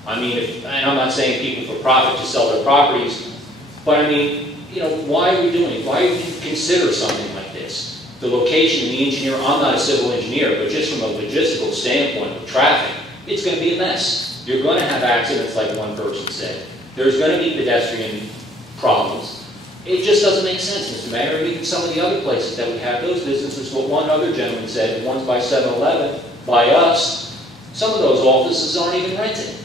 I mean, and I'm not saying people for profit to sell their properties, but I mean, you know, why are we doing it? Why would you consider something like this? The location, the engineer, I'm not a civil engineer, but just from a logistical standpoint of traffic, it's going to be a mess. You're going to have accidents like one person said. There's going to be pedestrian problems. It just doesn't make sense, Mr. Mayor. And even some of the other places that we have those businesses, what one other gentleman said, one's by 7-Eleven, by us, some of those offices aren't even rented.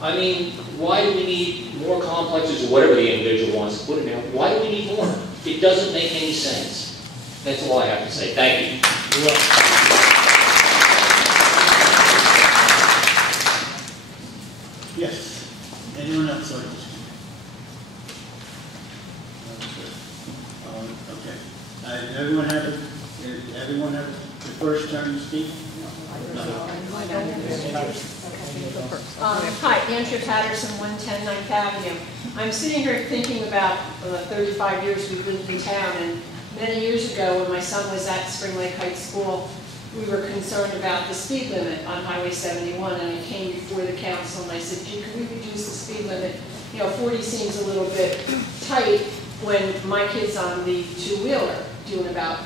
I mean, why do we need more complexes or whatever the individual wants to put in there? Why do we need more? It doesn't make any sense. That's all I have to say. Thank you. Yes. Anyone else like to speak? Okay. Everyone have the first turn to speak? Hi, Andrea Patterson, 110 9th Avenue. I'm sitting here thinking about the 35 years we've lived in town, and many years ago when my son was at Spring Lake Heights School, we were concerned about the speed limit on Highway 71, and I came before the council and I said, gee, can we reduce the speed limit? You know, 40 seems a little bit tight when my kid's on the two-wheeler doing about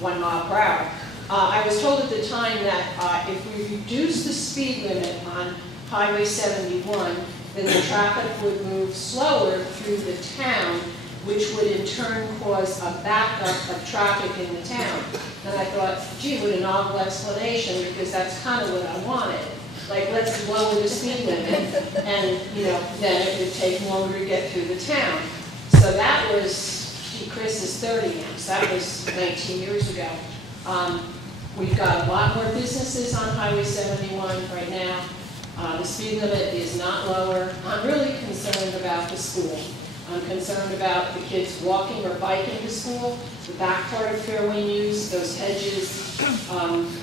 1 mile per hour. I was told at the time that if we reduce the speed limit on Highway 71, then the traffic would move slower through the town, which would in turn cause a backup of traffic in the town. And I thought, gee, what a novel explanation, because that's kind of what I wanted. Like, let's lower the speed limit, and you know, then it would take longer to get through the town. So that was, gee, Chris is 30 now, so that was 19 years ago. We've got a lot more businesses on Highway 71 right now. The speed limit is not lower. I'm really concerned about the school. I'm concerned about the kids walking or biking to school. The back part of Fairway Mews, those hedges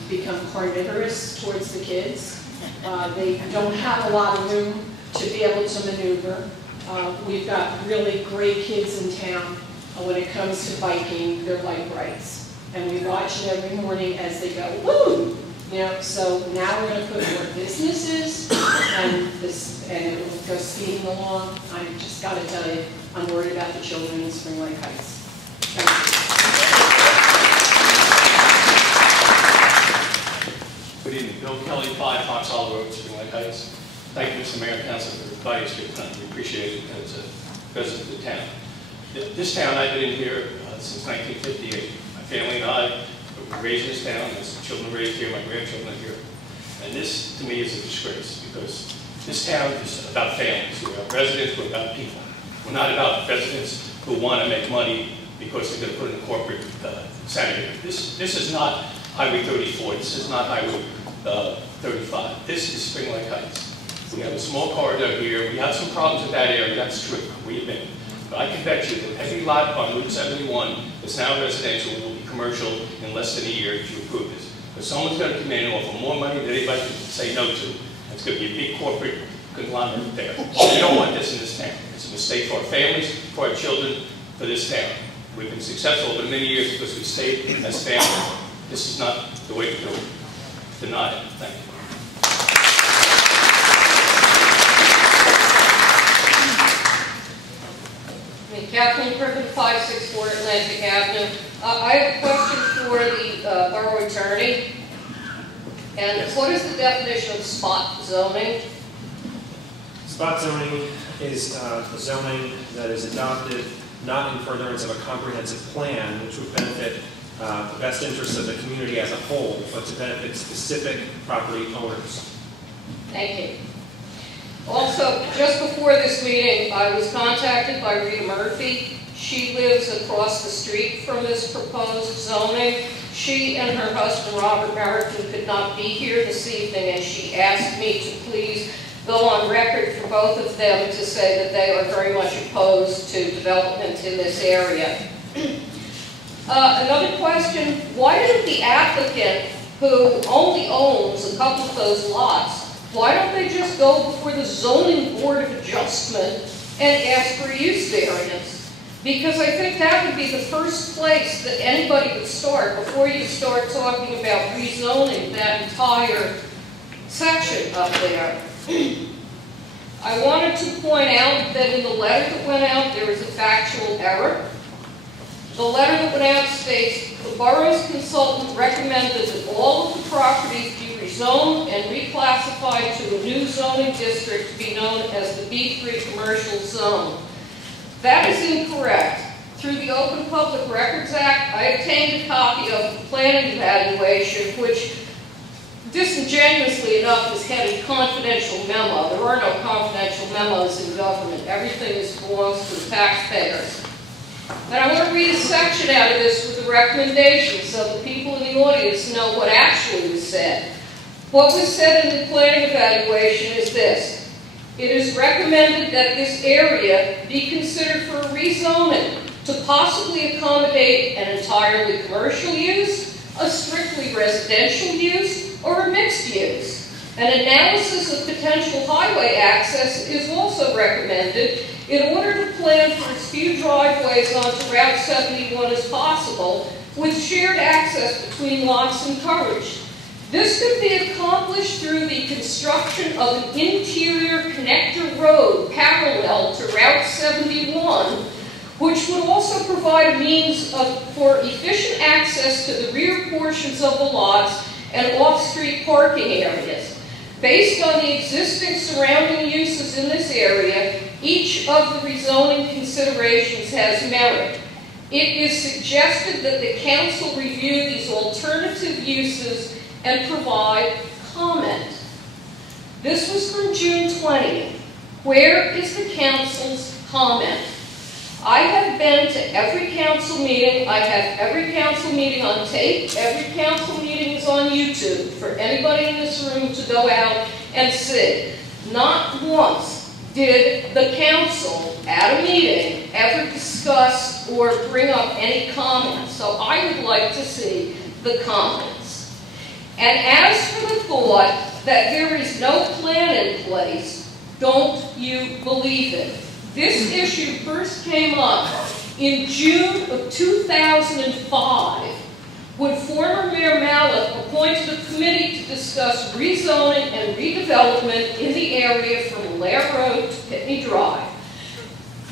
become carnivorous towards the kids. They don't have a lot of room to be able to maneuver. We've got really great kids in town. When it comes to biking, they're like brights. And we watch it every morning as they go, woo! You know, so now we're going to put more businesses, and it will go speeding along. I just got to tell you, I'm worried about the children in Spring Lake Heights. Good evening. Bill Kelly, 5 Fox Hollow Road, Spring Lake Heights. Thank you, Mr. Mayor and Council, for inviting us here tonight. We appreciate it as a resident of the town. This town, I've been in here since 1958. My family and I were raised in this town. As children raised here, my grandchildren are here. And this, to me, is a disgrace, because this town is about families. We're about residents, we're about people. We're not about residents who want to make money because they're going to put in a corporate sanitary. This is not Highway 34. This is not Highway 35. This is Spring Lake Heights. We have a small corridor here. We have some problems with that area. That's true. We admit it. But I can bet you that every lot on Route 71 that's now residential will be commercial in less than a year if you approve this. But someone's going to come in and offer more money than anybody can say no to. It's going to be a big corporate conglomerate there. We don't want this in this town. It's a mistake for our families, for our children, for this town. We've been successful over many years because we've stayed as family. This is not the way to do it. Deny it. Thank you. Kathleen Griffin, 564 Atlantic Avenue. I have a question for the borough attorney. And what is the definition of spot zoning? Spot zoning is zoning that is adopted not in furtherance of a comprehensive plan which would benefit the best interests of the community as a whole, but to benefit specific property owners. Thank you. Also, just before this meeting, I was contacted by Rita Murphy. She lives across the street from this proposed zoning. She and her husband, Robert Merriton, could not be here this evening, and she asked me to please go on record for both of them to say that they are very much opposed to development in this area. Another question, why didn't the applicant, who only owns a couple of those lots, why don't they just go before the Zoning Board of Adjustment and ask for a use variance? Because I think that would be the first place that anybody would start before you start talking about rezoning that entire section up there. I wanted to point out that in the letter that went out, there was a factual error. The letter that went out states, the borough's consultant recommended that all of the properties be rezoned and reclassified to a new zoning district to be known as the B3 commercial zone. That is incorrect. Through the Open Public Records Act, I obtained a copy of the planning evaluation, which disingenuously enough is headed confidential memo. There are no confidential memos in government. Everything belongs to the taxpayers. And I want to read a section out of this with the recommendation so the people in the audience know what actually was said. What was said in the planning evaluation is this. It is recommended that this area be considered for rezoning to possibly accommodate an entirely commercial use, a strictly residential use, or a mixed use. An analysis of potential highway access is also recommended in order to plan for as few driveways onto Route 71 as possible, with shared access between lots encouraged. This could be accomplished through the construction of an interior connector road parallel to Route 71, which would also provide a means for efficient access to the rear portions of the lots and off-street parking areas. Based on the existing surrounding uses in this area, each of the rezoning considerations has merit. It is suggested that the council review these alternative uses and provide comment. This was from June 20th. Where is the council's comment? I have been to every council meeting. I have every council meeting on tape. Every council meeting is on YouTube for anybody in this room to go out and see. Not once did the council at a meeting ever discuss or bring up any comments. So I would like to see the comments. And as for the thought that there is no plan in place, don't you believe it. This issue first came up in June of 2005 when former Mayor Mallett appointed a committee to discuss rezoning and redevelopment in the area from Lair Road to Pitney Drive.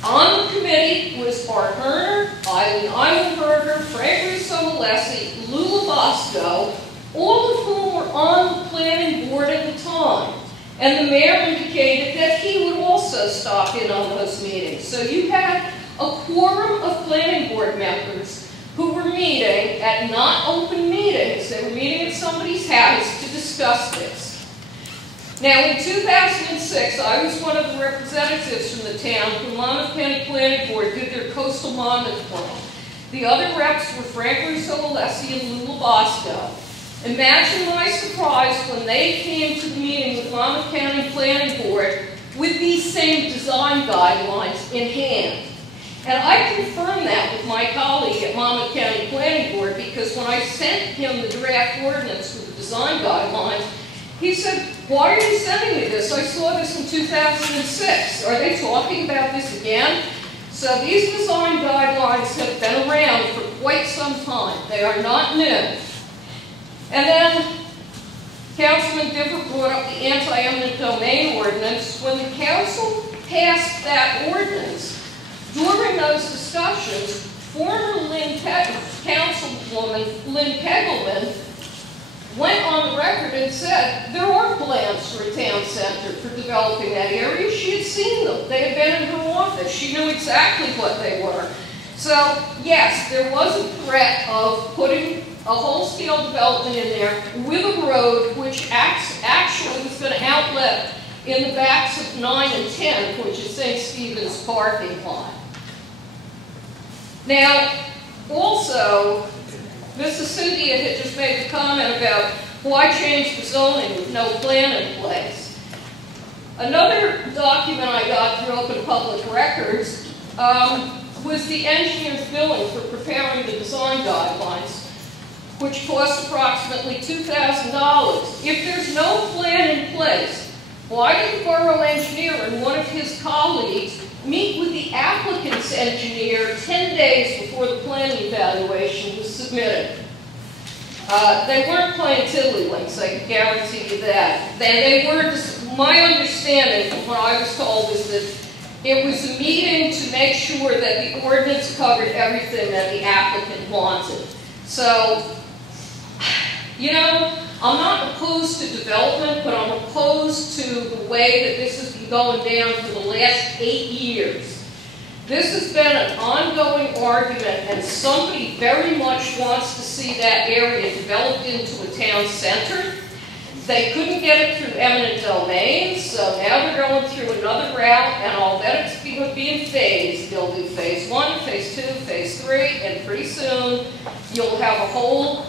On the committee was Art Herner, Eileen Eilenberger, Frank Russo-Alessi, Lula Bosco, all of whom were on the planning board at the time. And the mayor indicated that he would also stop in on those meetings. So you had a quorum of planning board members who were meeting at not open meetings. They were meeting at somebody's house to discuss this. Now in 2006, I was one of the representatives from the town who Monmouth County Planning Board did their coastal Monmouth plan. The other reps were Frank Russo-Alessi and Lula Bosco. Imagine my surprise when they came to the meeting with Monmouth County Planning Board with these same design guidelines in hand. And I confirmed that with my colleague at Monmouth County Planning Board because when I sent him the draft ordinance with the design guidelines, he said, why are you sending me this? I saw this in 2006. Are they talking about this again? So these design guidelines have been around for quite some time. They are not new. And then Councilman Difford brought up the anti-eminent domain ordinance. When the council passed that ordinance, during those discussions, former Councilwoman Lynn Kegelman went on the record and said there are plans for a town center for developing that area. She had seen them. They had been in her office. She knew exactly what they were. So, yes, there was a threat of putting a whole-scale development in there with a road which actually was going to outlet in the backs of 9 and 10, which is St. Stephen's parking lot. Now, also, Mrs. Cynthia had just made a comment about why change the zoning with no plan in place. Another document I got through Open Public Records was the engineer's billing for preparing the design guidelines, which cost approximately $2,000. If there's no plan in place, why did the borough engineer and one of his colleagues meet with the applicant's engineer 10 days before the planning evaluation was submitted? They weren't playing tiddlywinks, I can guarantee you that. They weren't, my understanding from what I was told is that it was a meeting to make sure that the ordinance covered everything that the applicant wanted. So, you know, I'm not opposed to development, but I'm opposed to the way that this has been going down for the last 8 years. This has been an ongoing argument, and somebody very much wants to see that area developed into a town center. They couldn't get it through eminent domain, so now they're going through another route, and I'll bet it's being phased. They'll do phase 1, phase 2, phase 3, and pretty soon you'll have a whole,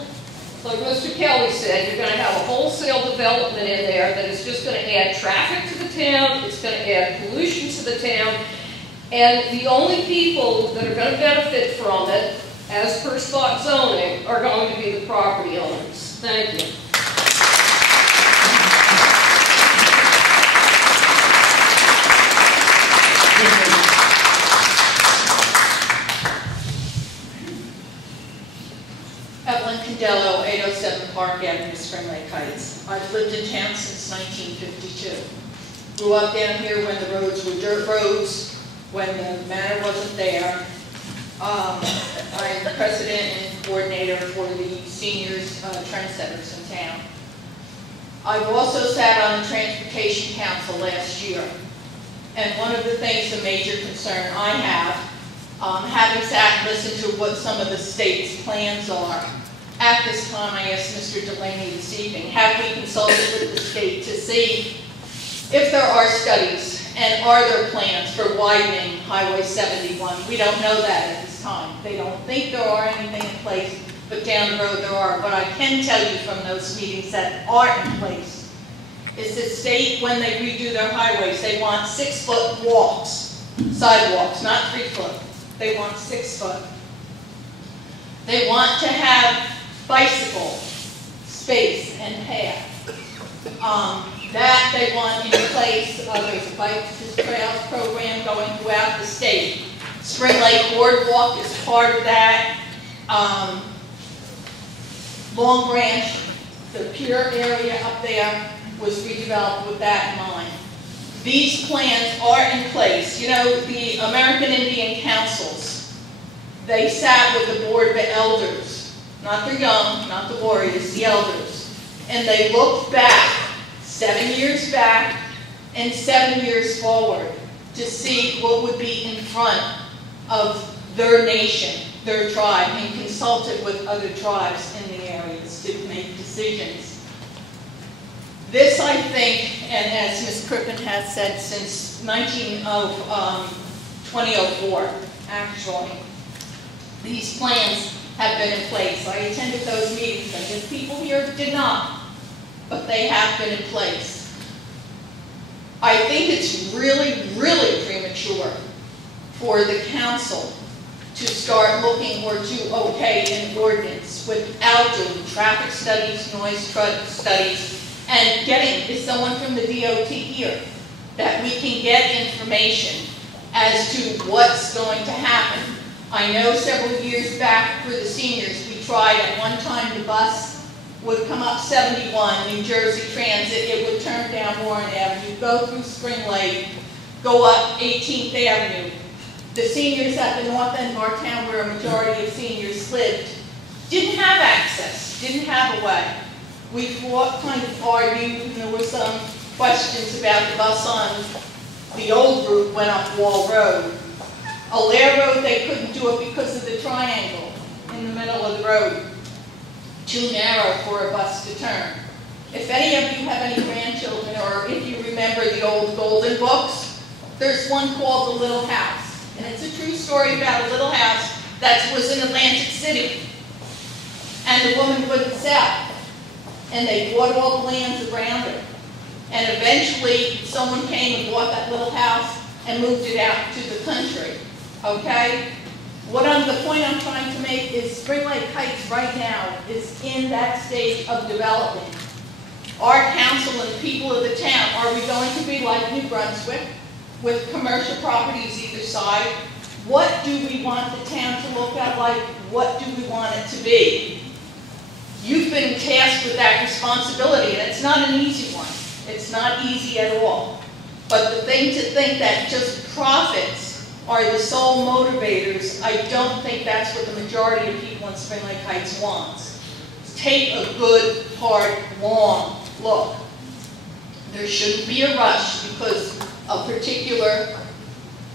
like Mr. Kelly said, you're going to have a wholesale development in there that is just going to add traffic to the town, it's going to add pollution to the town, and the only people that are going to benefit from it, as per spot zoning, are going to be the property owners. Thank you. Evelyn Condello, 807 Park Avenue, Spring Lake Heights. I've lived in town since 1952. Grew up down here when the roads were dirt roads, when the manor wasn't there. I'm president and coordinator for the seniors trendsetters in town. I've also sat on the Transportation Council last year. And one of the things, a major concern I have, having sat and listened to what some of the state's plans are, at this time I asked Mr. Delaney this evening, have we consulted with the state to see if there are studies and are there plans for widening Highway 71? We don't know that at this time. They don't think there are anything in place, but down the road there are. What I can tell you from those meetings that are in place is the state, when they redo their highways, they want 6-foot walks, sidewalks, not 3-foot. They want 6 foot. They want to have bicycle space and path. That they want in place. There's a bike to trails program going throughout the state. Spring Lake Boardwalk is part of that. Long Branch, the pier area up there, was redeveloped with that in mind. These plans are in place. You know, the American Indian Councils, they sat with the Board of Elders, not the young, not the warriors, the elders, and they looked back, 7 years back and 7 years forward to see what would be in front of their nation, their tribe, and consulted with other tribes in the areas to make decisions. This, I think, and as Ms. Crippen has said, since 2004, actually, these plans have been in place. I attended those meetings, and the people here did not, but they have been in place. I think it's really, really premature for the council to start looking or to okay an ordinance without doing traffic studies, noise studies, and getting, is someone from the DOT here, that we can get information as to what's going to happen. I know several years back for the seniors, we tried at one time the bus would come up 71, New Jersey Transit, it would turn down Warren Avenue, go through Spring Lake, go up 18th Avenue. The seniors at the north end of our town, where a majority of seniors lived, didn't have access, didn't have a way. we kind of argued, and there were some questions about the bus on the old route went up Wall Road. Alair Road, they couldn't do it because of the triangle in the middle of the road. Too narrow for a bus to turn. If any of you have any grandchildren, or if you remember the old golden books, there's one called The Little House. And it's a true story about a little house that was in Atlantic City. And the woman wouldn't sell. And they bought all the lands around her. And eventually, someone came and bought that little house and moved it out to the country. Okay? The point I'm trying to make is Spring Lake Heights right now is in that stage of development. Our council and people of the town, are we going to be like New Brunswick with commercial properties either side? What do we want the town to look at like? What do we want it to be? You've been tasked with that responsibility, and it's not an easy one. It's not easy at all. But the thing to think that just profits are the sole motivators, I don't think that's what the majority of people in Spring Lake Heights wants. Take a good, hard, long look. There shouldn't be a rush because a particular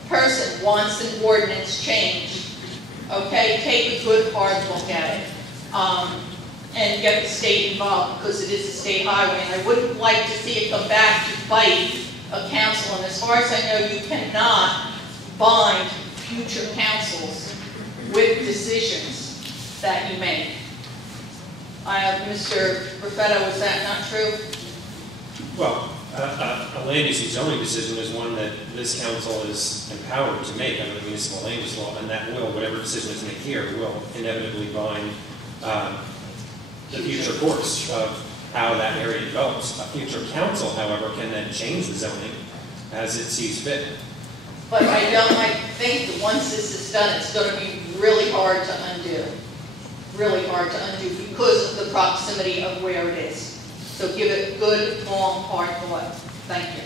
person wants an ordinance changed. Okay, take a good, hard look at it. And get the state involved because it is a state highway. And I wouldn't like to see it come back to bite a council. And as far as I know, you cannot bind future councils with decisions that you make. Mr. Raffetto, was that not true? Well, a land use zoning decision is one that this council is empowered to make under the municipal land use law, and that will, whatever decision is made here, will inevitably bind the future course of how that area develops. A future council, however, can then change the zoning as it sees fit. But I think that once this is done, it's going to be really hard to undo. Really hard to undo because of the proximity of where it is. So give it good, long, hard thought. Thank you.